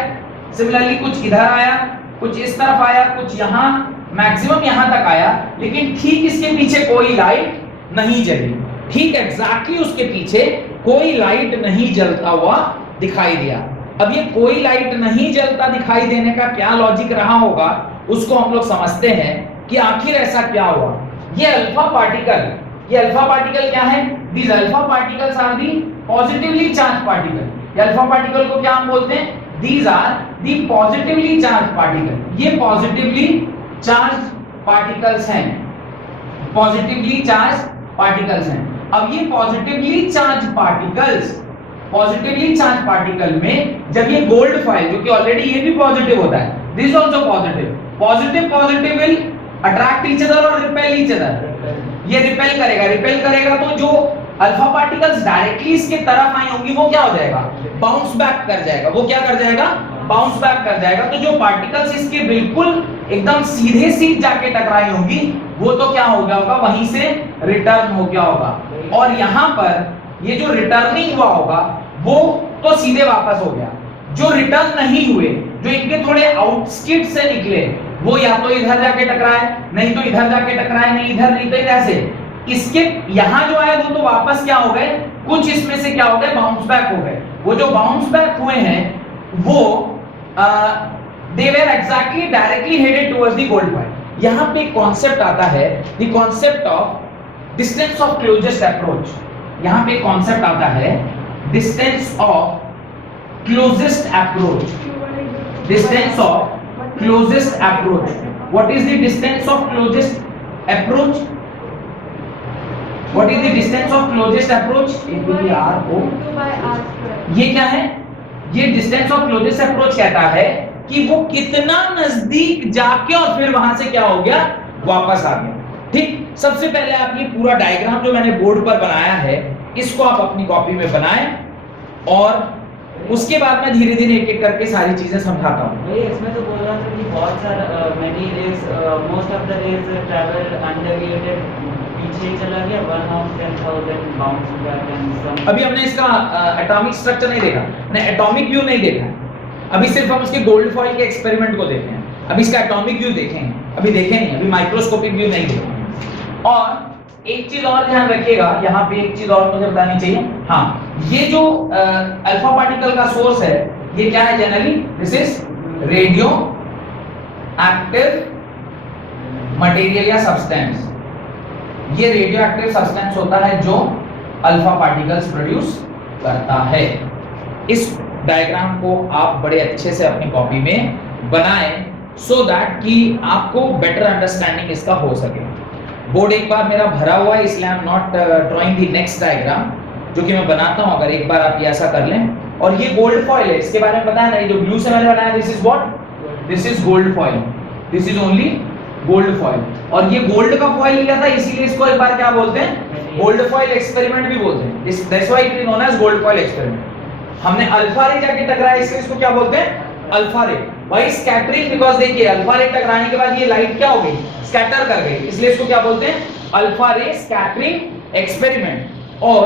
सिमिलरली कुछ इधर आया, कुछ इस तरफ आया, कुछ यहाँ, मैक्सिमम यहाँ तक आया, लेकिन ठीक इसके पीछे कोई लाइट नहीं जली। ठीक एग्जैक्टली उसके पीछे कोई लाइट नहीं जलता हुआ दिखाई दिया। अब ये कोई लाइट नहीं जलता दिखाई देने का क्या लॉजिक रहा होगा, उसको हम लोग समझते हैं कि आखिर ऐसा क्या हुआ। ये अल्फा पार्टिकल क्या है? These alpha particles are the positively charge particle. ये अल्फा पार्टिकल को क्या हम बोलते हैं? These are the positively charged particle। ये पॉजिटिवली चार्ज पार्टिकल्स हैं, पॉजिटिवली चार्ज पार्टिकल्स हैं। अब ये पॉजिटिवली चार्ज पार्टिकल में जब ये गोल्ड फॉइल, जो कि ऑलरेडी ये भी पॉजिटिव होता है, this also positive will attract each other और रिपेल ईच अदर। ये रिपेल करेगा तो जो अल्फा पार्टिकल्स डायरेक्टली इसके तरफ आई होंगी वो क्या हो जाएगा, बाउंस बैक कर जाएगा। वो क्या कर जाएगा, बाउंस बैक कर जाएगा। तो जो पार्टिकल्स इसके बिल्कुल एकदम सीधे सीध जाके टकराई होंगी वो तो क्या हो गया होगा, वहीं से रिटर्न हो गया होगा। और यहाँ पर ये जो रिटर्निंग हुआ होगा वो तो सीधे वापस हो गया। जो रिटर्न नहीं हुए, जो इनके थोड़े आउटस्किट से निकले, वो या तो इधर जाके टकराए, नहीं तो इधर जाके टकराए, नहीं इधर नहीं तो इधर से। इसके यहाँ जो आए वो तो वापस क्या हो गए, कुछ इसमें से क्या हो गए, बाउंस बैक हो गए। वो जो बाउंस बैक हुए हैं वो they were exactly directly headed towards the gold point. यहाँ पे एक कॉन्सेप्ट आता है, the concept of distance of closest approach. यहाँ पे एक कॉन्सेप्ट आता है distance of closest approach. Distance of closest approach. What is the distance of closest approach? What is the distance of closest approach? APR-O. ये क्या है? ये distance of closest approach कहता है कि वो कितना नजदीक जाके और फिर वहां से क्या हो गया, वापस आ गया। ठीक, सबसे पहले आप ये पूरा डायग्राम जो मैंने बोर्ड पर बनाया है इसको आप अपनी कॉपी में बनाएं और उसके बाद मैं धीरे धीरे एक एक करके सारी चीजें समझाता हूँ। भैया इसमें तो बोल रहा था कि बहुत सारा many rays most of the rays travel undeviated पीछे ही चला गया 1 of 10,000 bounce back and some. अभी हमने इसका एटॉमिक स्ट्रक्चर नहीं देखा, हमने एटॉमिक व्यू नहीं देखा है। अभी सिर्फ हम उसके गोल्ड फॉइल के एक्सपेरिमेंट को देखे हैं। अभी इसका एटॉमिक व्यू देखेंगे, अभी देखे नहीं, अभी माइक्रोस्कोपिक व्यू नहीं देखेंगे। और एक चीज और ध्यान रखिएगा, यहाँ पे एक चीज और मुझे बतानी चाहिए। हाँ, ये जो अल्फा पार्टिकल का सोर्स है, ये क्या है generally? This is radio active material या सब्सटेंस। ये रेडियो एक्टिव सब्सटेंस होता है जो अल्फा पार्टिकल्स प्रोड्यूस करता है। इस डायग्राम को आप बड़े अच्छे से अपनी कॉपी में बनाएं सो दैट कि आपको बेटर अंडरस्टैंडिंग इसका हो सके। बोर्ड एक बार मेरा भरा हुआ है, इसलिए I am not drawing the next diagram, जो कि मैं बनाता हूं अगर एक बार आप ये ऐसा कर लें। और ये गोल्ड फॉइल है, इसके बारे में बताया ना, ये जो ब्लू से मैंने बनाया, this is what? This is gold foil, this is only gold foil. और ये गोल्ड का फॉइल लिया था, इसीलिए इसको एक बार क्या बोलते हैं? गोल्ड फॉइल एक्सपेरिमेंट भी बोलते हैं। That's why it is known as gold foil experiment. हमने अल्फा रे जाके टकराया, इसलिए इसको क्या बोलते हैं? अल्फा रे। Why scattering? बिकॉज़ देखिए अल्फा रे टकराने के बाद ये लाइट क्या हो गई? स्कैटर कर गई, इसलिए इसको क्या बोलते हैं? Alpha ray scattering experiment. और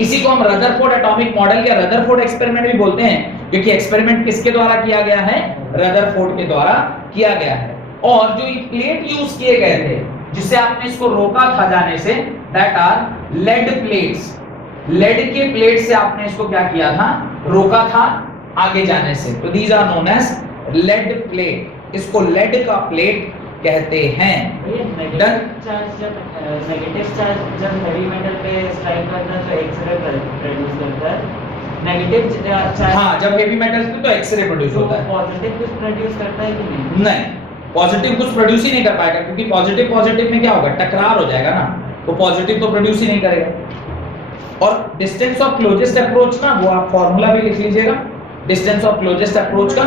इसी को हम रदरफोर्ड एटॉमिक मॉडल या रदरफोर्ड एक्सपेरिमेंट भी बोलते हैं, क्योंकि एक्सपेरिमेंट किसके द्वारा किया गया है? रदरफोर्ड के द्वारा किया गया है। और जो ये प्लेट यूज किए गए थे जिससे आपने इसको रोका था जाने से, that are lead plates. Lead के प्लेट से आपने इसको क्या किया था? रोका था आगे जाने से। तो these are known as lead plate. इसको लेड का प्लेट कहते हैं। नेगेटिव चार्ज जब हेवी मेटल पे स्ट्राइक करता है तो एक्स-रे प्रोड्यूस करता है। नेगेटिव चार्ज, हाँ, जब हेवी मेटल पे तो एक्स-रे प्रोड्यूस होता है। पॉजिटिव कुछ प्रोड्यूस करता है कि नहीं? नहीं, पॉजिटिव कुछ प्रोड्यूस ही नहीं कर पाएगा, क्योंकि पॉजिटिव पॉजिटिव में क्या होगा? टकरार हो जाएगा ना, तो पॉजिटिव तो प्रोड्यूस ही नहीं करेगा। और डिस्टेंस ऑफ क्लोजेस्ट अप्रोच ना, वो आप फार्मूला भी लिख लीजिएगा, डिस्टेंस ऑफ क्लोजेस्ट अप्रोच का।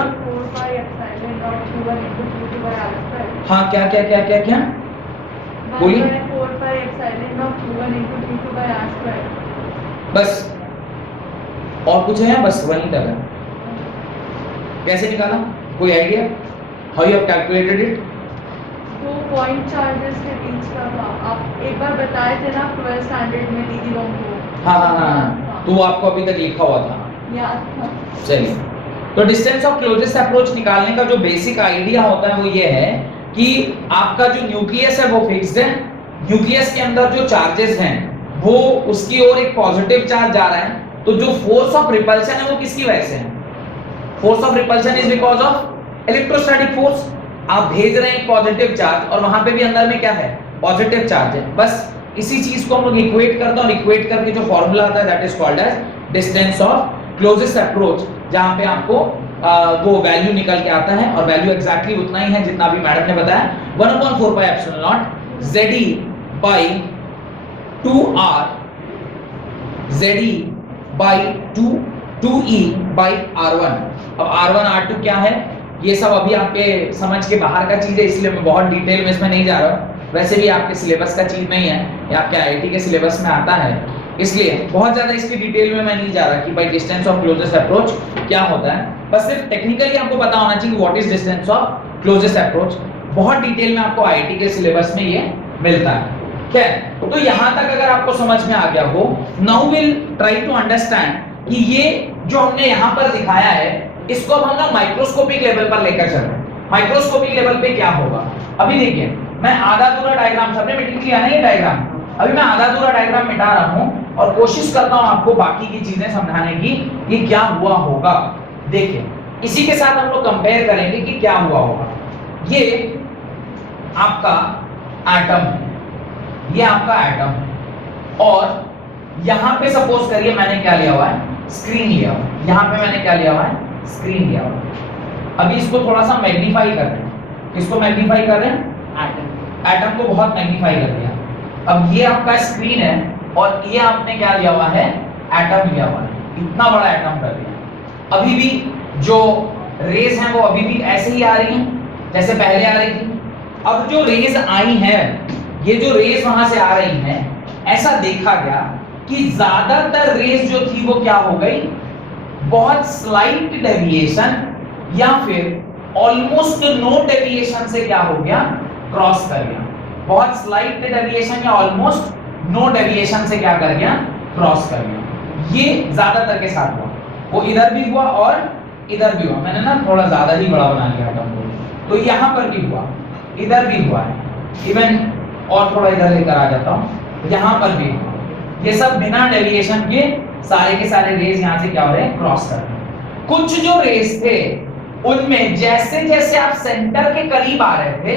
हाँ, क्या क्या क्या क्या क्या बोलिए? बस और कुछ है? बस वही तक है। कैसे निकाला? कोई idea? How you have calculated it? वो पॉइंट चार्जेस के बीच का था, आप एक बार बताए थे ना 12th स्टैंडर्ड में दीदी लोगों को। हाँ हाँ हाँ, तो वो आपको अभी तक लिखा हुआ था, याद था। चलिए। तो डिस्टेंस ऑफ क्लोजेस्ट अप्रोच निकालने का जो बेसिक आइडिया होता है वो ये है कि आपका जो न्यूक्लियस है वो फिक्स्ड है। न्यूक्लियस के अंदर जो चार्जेस हैं वो उसकी ओर एक पॉजिटिव चार्ज जा रहा है, तो जो फोर्स ऑफ रिपल्शन है वो किसकी वजह से है? Force of repulsion is because of electrostatic force. आप भेज रहे हैं एक पॉजिटिव चार्ज और वहां पे भी अंदर में क्या है? पॉजिटिव चार्ज है। बस इसी चीज को हम लोग इक्वेट करते हैं, और इक्वेट करके जो फॉर्मूला आता है that is called as distance of closest approach, जहां पे आपको वो वैल्यू निकल के आता है। और वैल्यू एग्जैक्टली उतना ही है जितना अभी मैडम ने बताया, 1/4 pi epsilon naught ZE by 2R ZE by 2E by R1। अब R1 R2 क्या है, ये सब अभी आपके समझ के बाहर का चीज है, इसलिए मैं बहुत डिटेल में इसमें नहीं जा रहा हूँ। वैसे भी आपके सिलेबस का चीज नहीं है, ये आपके IIT के सिलेबस में आता है, इसलिए बहुत ज्यादा इसकी डिटेल में मैं नहीं जा रहा कि भाई डिस्टेंस ऑफ क्लोजेस्ट अप्रोच क्या होता है। बस सिर्फ टेक्निकली आपको पता होना चाहिए what is distance of closest approach. बहुत डिटेल में आपको IIT के सिलेबस में ये मिलता है। खैर, तो यहां तक अगर आपको समझ में आ गया हो, now will try to understand कि ये जो हमने यहां पर दिखाया है इसको अब हम ना माइक्रोस्कोपिक लेवल पर लेकर चल रहे हैं। माइक्रोस्कोपिक लेवल पे क्या होगा? अभी देखिए, मैं आधा अधूरा डायग्राम, सबने मिट लिया ना ये डायग्राम, अभी मैं आधा अधूरा डायग्राम मिटा रहा हूं और कोशिश करता हूं आपको बाकी की चीजें समझाने की कि क्या हुआ होगा। देखिए, इसी के साथ हम लोग कंपेयर करेंगे कि क्या हुआ होगा। ये आपका एटम है, ये आपका एटम है, और यहां पे सपोज करिए मैंने क्या लिया हुआ है? स्क्रीन लिया हुआ है। यहां पे मैंने क्या लिया हुआ है? स्क्रीन लिया हुआ है। अभी इसको थोड़ा सा मैग्नीफाई कर रहे हैं। इसको मैग्नीफाई कर रहे हैं, एटम को बहुत मैग्नीफाई कर दिया। अब ये आपका स्क्रीन है और ये आपने क्या लिया हुआ है? एटम लिया हुआ है। इतना बड़ा एटम कर दिया। अभी भी जो रेज हैं वो अभी भी ऐसे ही आ रही हैं जैसे पहले आ रही थी। अब जो रेज आई हैं, ये जो रेज वहां से आ रही हैं, ऐसा देखा गया कि ज्यादातर रेज जो थी वो क्या हो गई? बहुत स्लाइट डेविएशन या फिर ऑलमोस्ट नो डेविएशन से क्या हो गया, क्रॉस कर गया। बहुत स्लाइट डेविएशन या ऑलमोस्ट नो डेविएशन से क्या कर गया, क्रॉस कर गया। ये ज्यादातर के साथ हुआ, वो इधर भी हुआ और इधर भी हुआ। मैंने ना थोड़ा ज्यादा ही बड़ा बना लिया टर्म को, तो यहां पर भी हुआ, इधर भी हुआ है, इवन और थोड़ा इधर लेकर आ जाता हूं, यहां पर भी हुआ। ये सब बिना डेविएशन के सारे रेज यहां से क्या हो रहे हैं, क्रॉस कर रहे हैं। कुछ जो रेज थे उनमें जैसे जैसे आप सेंटर के करीब आ रहे थे,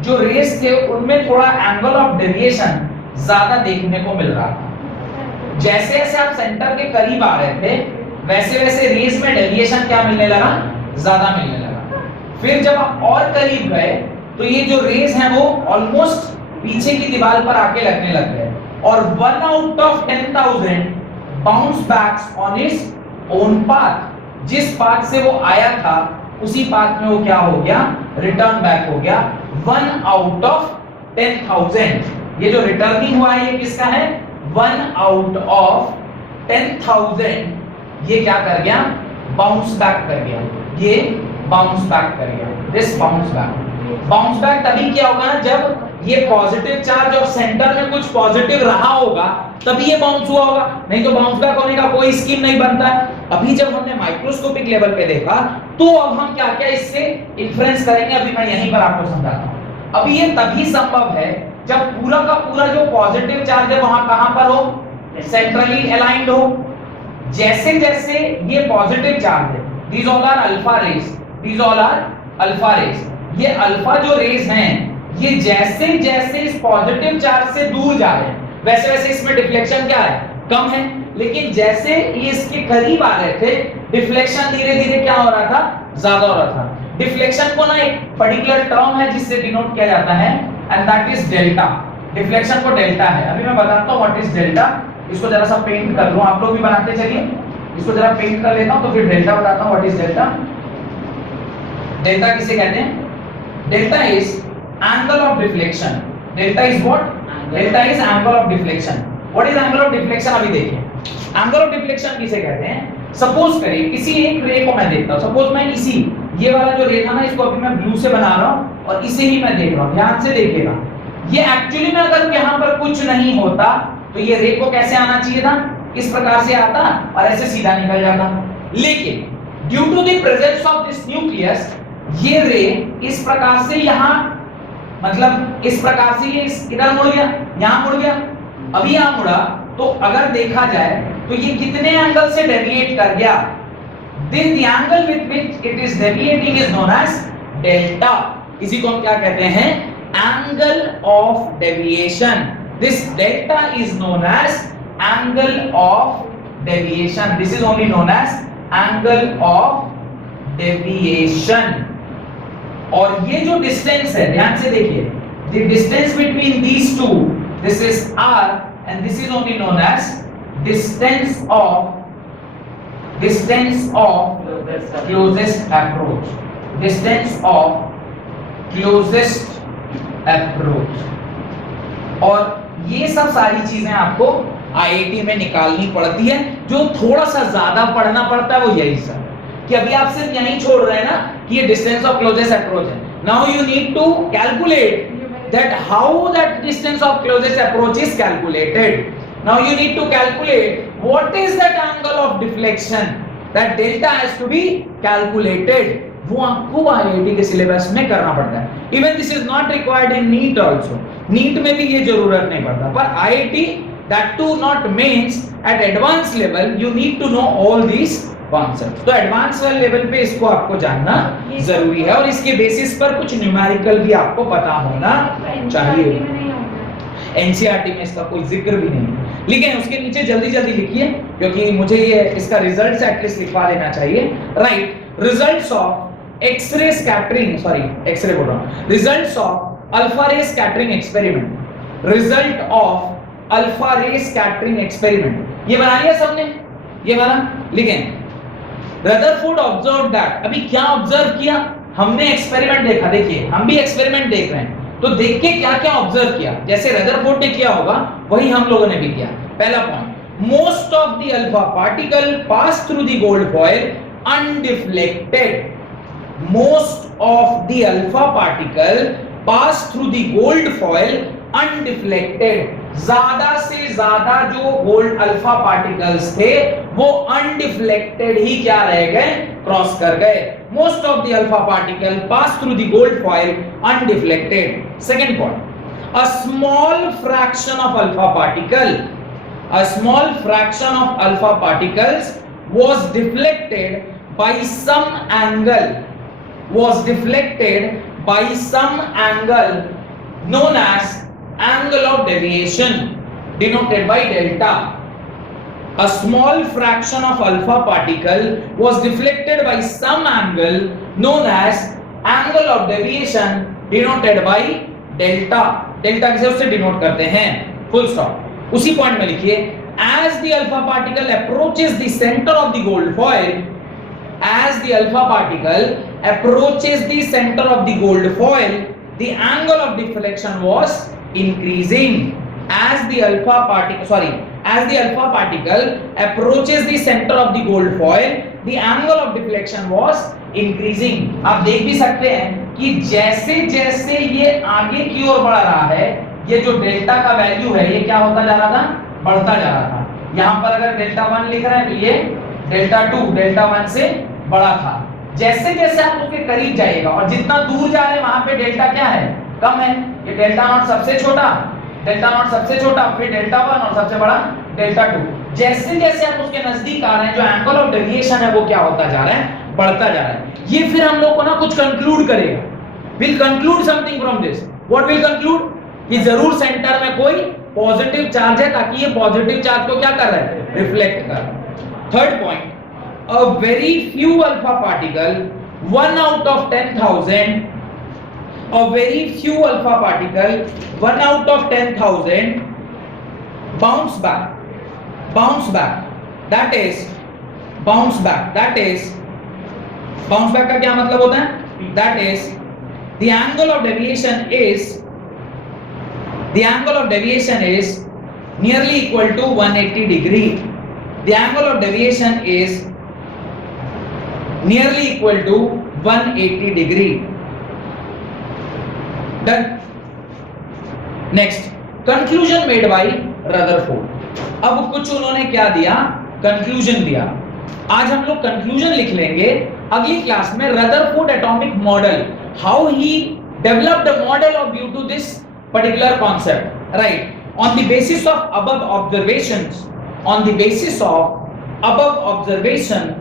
जो रेज थे उनमें थोड़ा एंगल ऑफ डेविएशन ज्यादा देखने को मिल रहा था। जैसे जैसे आप सेंटर के करीब आ रहे थे वैसे वैसे रेज में डेविएशन क्या मिलने लगा, ज्यादा मिलने लगा। फिर जब आप और करीब गए तो ये जो रेज हैं वो ऑलमोस्ट पीछे की दीवार पर आके लगने लग गए और 1 out of 10,000 bounce backs on its own path. जिस पाथ से वो आया था उसी पाथ में वो क्या हो गया, रिटर्न बैक हो गया। 1 out of 10,000 ये जो रिटर्निंग हुआ है ये किसका है, 1 out of 10,000 ये क्या कर गया, बाउंस बैक कर गया। ये बाउंस बैक कर गया, this bounce back. Bounce back तभी क्या होगा ना जब ये पॉजिटिव चार्ज और सेंटर में कुछ पॉजिटिव रहा होगा तभी ये बाउंस हुआ होगा, नहीं तो बाउंस बैक होने का कोई स्कीम नहीं बनता है। अभी जब हमने माइक्रोस्कोपिक लेवल पे देखा तो अब हम क्या क्या इससे इन्फ्रेंस करेंगे, अभी मैं यहीं पर आपको समझाता हूं। अभी ये तभी संभव है जब पूरा का पूरा जो पॉजिटिव चार्ज है वहां कहां पर हो, सेंट्रली अलाइंड हो। जैसे जैसे ये पॉजिटिव चार्ज है, these all are alpha rays, these all are alpha rays, ये अल्फा जो रेज हैं ये जैसे जैसे इस पॉजिटिव चार्ज से दूर जा रहे हैं वैसे वैसे इसमें डिफ्लेक्शन क्या है, कम है। लेकिन जैसे ये इसके करीब आ रहे थे डिफ्लेक्शन धीरे धीरे क्या हो रहा था, ज्यादा हो रहा था। डिफ्लेक्शन को ना एक पर्टिकुलर टर्म है जिससे डिनोट किया जाता है and that is delta. Deflection को डेल्टा है। अभी मैं बताता हूं व्हाट इज डेल्टा। इसको जरा सा पेंट कर लूं, आप लोग भी बनाते चलिए। इसको जरा पेंट कर लेता हूं तो फिर डेल्टा बताता हूं व्हाट इज डेल्टा। डेल्टा किसे कहते हैं, delta is angle of deflection. Delta is what, delta is angle of deflection. What is angle of deflection, अभी देखिए एंगल ऑफ डिफ्लेक्शन किसे कहते हैं। सपोज करिए किसी एक रे को मैं देखता हूं, सपोज मैं इसी ये वाला जो रे था ना इसको अभी मैं ब्लू से बना रहा हूं और इसे ही मैं देख रहा हूं, ध्यान से देखिएगा। ये एक्चुअली में अगर यहां पर कुछ नहीं होता तो ये रे को कैसे आना चाहिए था, इस प्रकार से आता और ऐसे सीधा निकल जाता। लेकिन due to the presence of this nucleus ये रे इस प्रकार से यहां, मतलब इस प्रकार से ये इधर मुड़ गया, यहां मुड़ गया, अभी यहां मुड़ा। तो अगर देखा जाए तो ये कितने एंगल से डेविएट कर गया, this the angle with which it is deviating is known as delta. इसी को हम क्या कहते हैं, angle of deviation. This delta is known as angle of deviation. This is only known as angle of deviation. और ये जो distance है ध्यान से देखिए, the distance between these two, this is r and this is only known as distance of closest approach, distance of closest approach। और ये सब सारी चीजें आपको आईआईटी में निकालनी पड़ती है। जो थोड़ा सा ज्यादा पढ़ना पड़ता है वो यही सब कि अभी आप सिर्फ यही छोड़ रहे हैं ना कि ये डिस्टेंस ऑफ क्लोजेस्ट अप्रोच है। Now you need to calculate that how that distance of closest approach is calculated. Now you need to calculate what is that angle of deflection, that delta has to be calculated. वो आपको IIT के syllabus में करना पड़ता है। Even this is not required in NEET also. NEET में भी ये जरूरत नहीं पड़ता, पर IIT that too not means at advanced level you need to know all these concepts. तो एडवांस लेवल पे इसको आपको जानना जरूरी है और इसके बेसिस पर कुछ न्यूमेरिकल भी आपको पता होना चाहिए। एनसीईआरटी में इसका कोई जिक्र भी नहीं है, लेकिन उसके नीचे जल्दी जल्दी लिखिए क्योंकि मुझे ये इसका रिजल्ट्स एटलीस्ट लिखवा देना चाहिए। Right, results of x-ray scattering, sorry x-ray बोल रहा हूं, results of alpha ray scattering experiment. Result of alpha ray scattering experiment, ये बना लिया सबने, ये बना लिखें। रदरफोर्ड ऑब्जर्व्ड दैट, अभी क्या ऑब्जर्व किया हमने, एक्सपेरिमेंट देखा। देखिए हम भी एक्सपेरिमेंट देख रहे हैं तो देख के क्या क्या ऑब्जर्व किया, जैसे रदरफोर्ड ने किया होगा वही हम लोगों ने भी किया। पहला point, most of the alpha particle pass through the gold foil undeflected. Most of the alpha particle pass through the gold foil undeflected. ज्यादा से ज्यादा जो गोल्ड अल्फा पार्टिकल्स थे वो अनडिफ्लेक्टेड ही क्या रह गए, क्रॉस कर गए. Most of the alpha particle pass through the gold foil undeflected. Second point, a small fraction of alpha particle, a small fraction of alpha particles was deflected by some angle, was deflected by some angle known as angle of deviation, denoted by delta. A small fraction of alpha particle was deflected by some angle known as angle of deviation, denoted by delta. Delta किसे उससे denote करते हैं, full stop. उसी point में लिखिए, as the alpha particle approaches the center of the gold foil, as the alpha particle approaches the center of the gold foil, the angle of deflection was increasing. As the alpha particle approaches the center of the gold foil, the angle of deflection was increasing. आप देख भी सकते हैं कि जैसे जैसे ये आगे की ओर बढ़ रहा है, ये जो डेल्टा का वैल्यू है ये क्या होता जा रहा था, बढ़ता जा रहा था. यहां पर अगर डेल्टा 1 लिख रहे हैं तो ये डेल्टा 2 डेल्टा 1 से बड़ा था. जैसे जैसे आप उसके करीब जाइएगा और जितना दूर जा रहे हैं वहां पे डेल्टा क्या है, कम है. ये डेल्टा नॉट सबसे छोटा, डेल्टा नॉट सबसे छोटा, फिर डेल्टा 1 और सबसे बड़ा डेल्टा 2. जैसे जैसे आप उसके नजदीक आ रहे हैं जो एंगल ऑफ डेविएशन है वो क्या होता जा रहा है, बढ़ता जा रहा है. ये फिर हम लोग को ना कुछ कंक्लूड करेगा. Will conclude something from this. What will conclude, कि जरूर सेंटर में कोई पॉजिटिव चार्ज है ताकि ये पॉजिटिव चार्ज को क्या कर रहा है, रिफ्लेक्ट कर रहा है. Third point, a very few alpha particle, 1 out of 10,000, a very few alpha particle, 1 out of 10,000 bounce back. That is bounce back का क्या मतलब होता है, that is the angle of deviation is nearly equal to 180 degree. The angle of deviation is nearly equal to 180 degree. Done. Next, conclusion made by Rutherford. अब कुछ उन्होंने क्या दिया, कंक्लूजन दिया. आज हम लोग कंक्लूजन लिख लेंगे. अगली क्लास में Rutherford atomic model, how he developed a model of due to this particular concept, right. On the basis of above observation,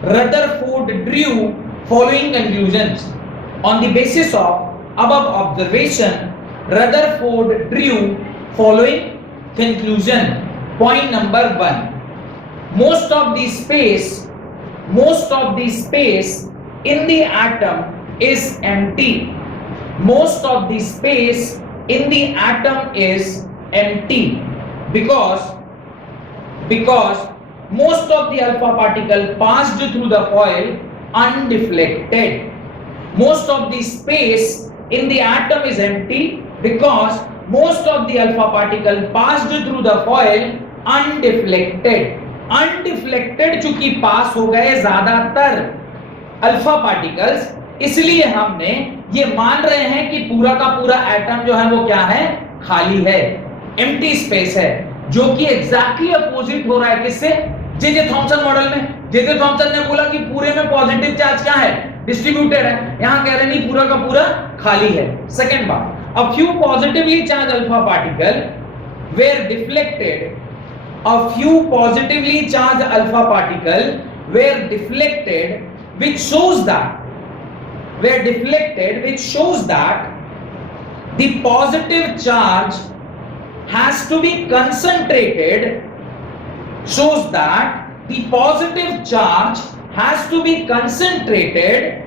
Rutherford drew following conclusions. On the basis of above observation, Rutherford drew following conclusion. Point number 1, most of the space in the atom is empty. Most of the space in the atom is empty because most of the alpha particle passed through the foil undeflected. Most of the space in the atom is empty because most of the alpha particle passed through the foil undeflected. Undeflected चूंकि पास हो गए ज्यादातर alpha particles, इसलिए हमने ये मान रहे हैं कि पूरा का पूरा एटम जो है वो क्या है, खाली है, एम्प्टी स्पेस है. जो कि एग्जैक्टली अपोजिट हो रहा है किससे, जे थॉमसन मॉडल में. जे थॉमसन ने बोला कि पूरे में पॉजिटिव चार्ज क्या है, डिस्ट्रीब्यूटेड है. यहां कह रहे हैं नहीं, पूरा का पूरा खाली है. सेकंड बात, a few positively charged alpha particle were deflected. A few positively charged alpha particle were deflected, which shows that the positive charge has to be concentrated. Shows that the positive charge has to be concentrated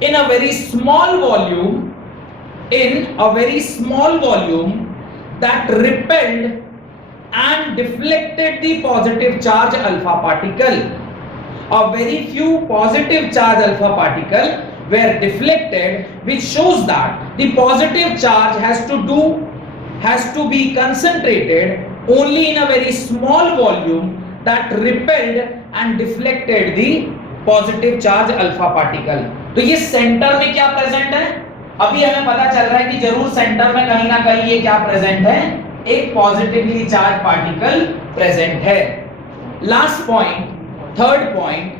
in a very small volume, that repelled and deflected the positive charge alpha particle. A very few positive charge alpha particle were deflected, which shows that the positive charge has to be concentrated only in a very small volume that repelled and deflected the positive charge alpha particle. तो ये centre में क्या present है? अभी हमें पता चल रहा है कि जरूर सेंटर में कहीं ना कहीं ये क्या प्रेजेंट है, एक पॉजिटिवली चार्ज पार्टिकल प्रेजेंट है. Last point, third point,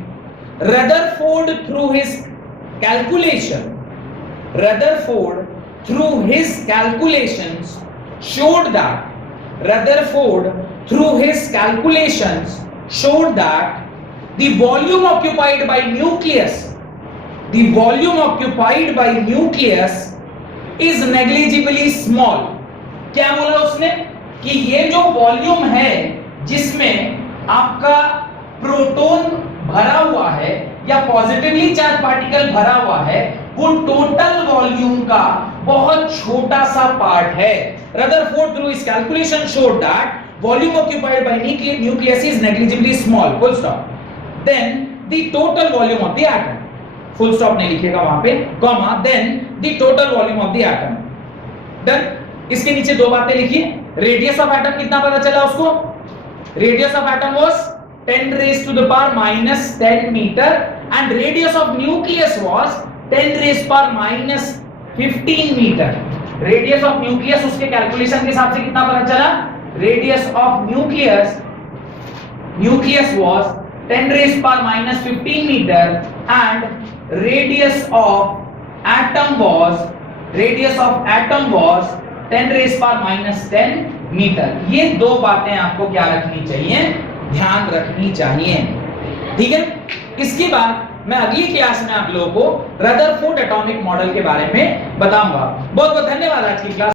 Rutherford through his calculations showed that the volume occupied by nucleus is negligibly small. क्या बोला उसने कि ये जो वॉल्यूम है जिसमें आपका प्रोटॉन भरा हुआ है या पॉजिटिवली चार्ज पार्टिकल भरा हुआ है, वो टोटल वॉल्यूम का बहुत छोटा सा पार्ट है. Rutherford through his calculation showed that volume occupied by nucleus is negligibly small. Full stop. Then the total volume of the atom. Full stop नहीं लिखेगा वहां पे, comma, then the total volume of the atom. Done. इसके नीचे दो बातें लिखिए. Radius of atom कितना पता चला उसको? Radius of atom was 10 raised to the power minus 10 meter and radius of nucleus was 10 raised power minus 15 meter. Radius of nucleus उसके कैलकुलेशन के हिसाब से कितना पता चला? Radius of nucleus was 10 raised power minus 15 meter and radius of atom was 10 raised power minus 10 meter. ये दो बातें आपको क्या रखनी चाहिए, ध्यान रखनी चाहिए. ठीक है. इसके बाद मैं अगली क्लास में आप लोगों को रदरफोर्ड एटॉमिक मॉडल के बारे में बताऊंगा. बहुत बहुत धन्यवाद आज की क्लास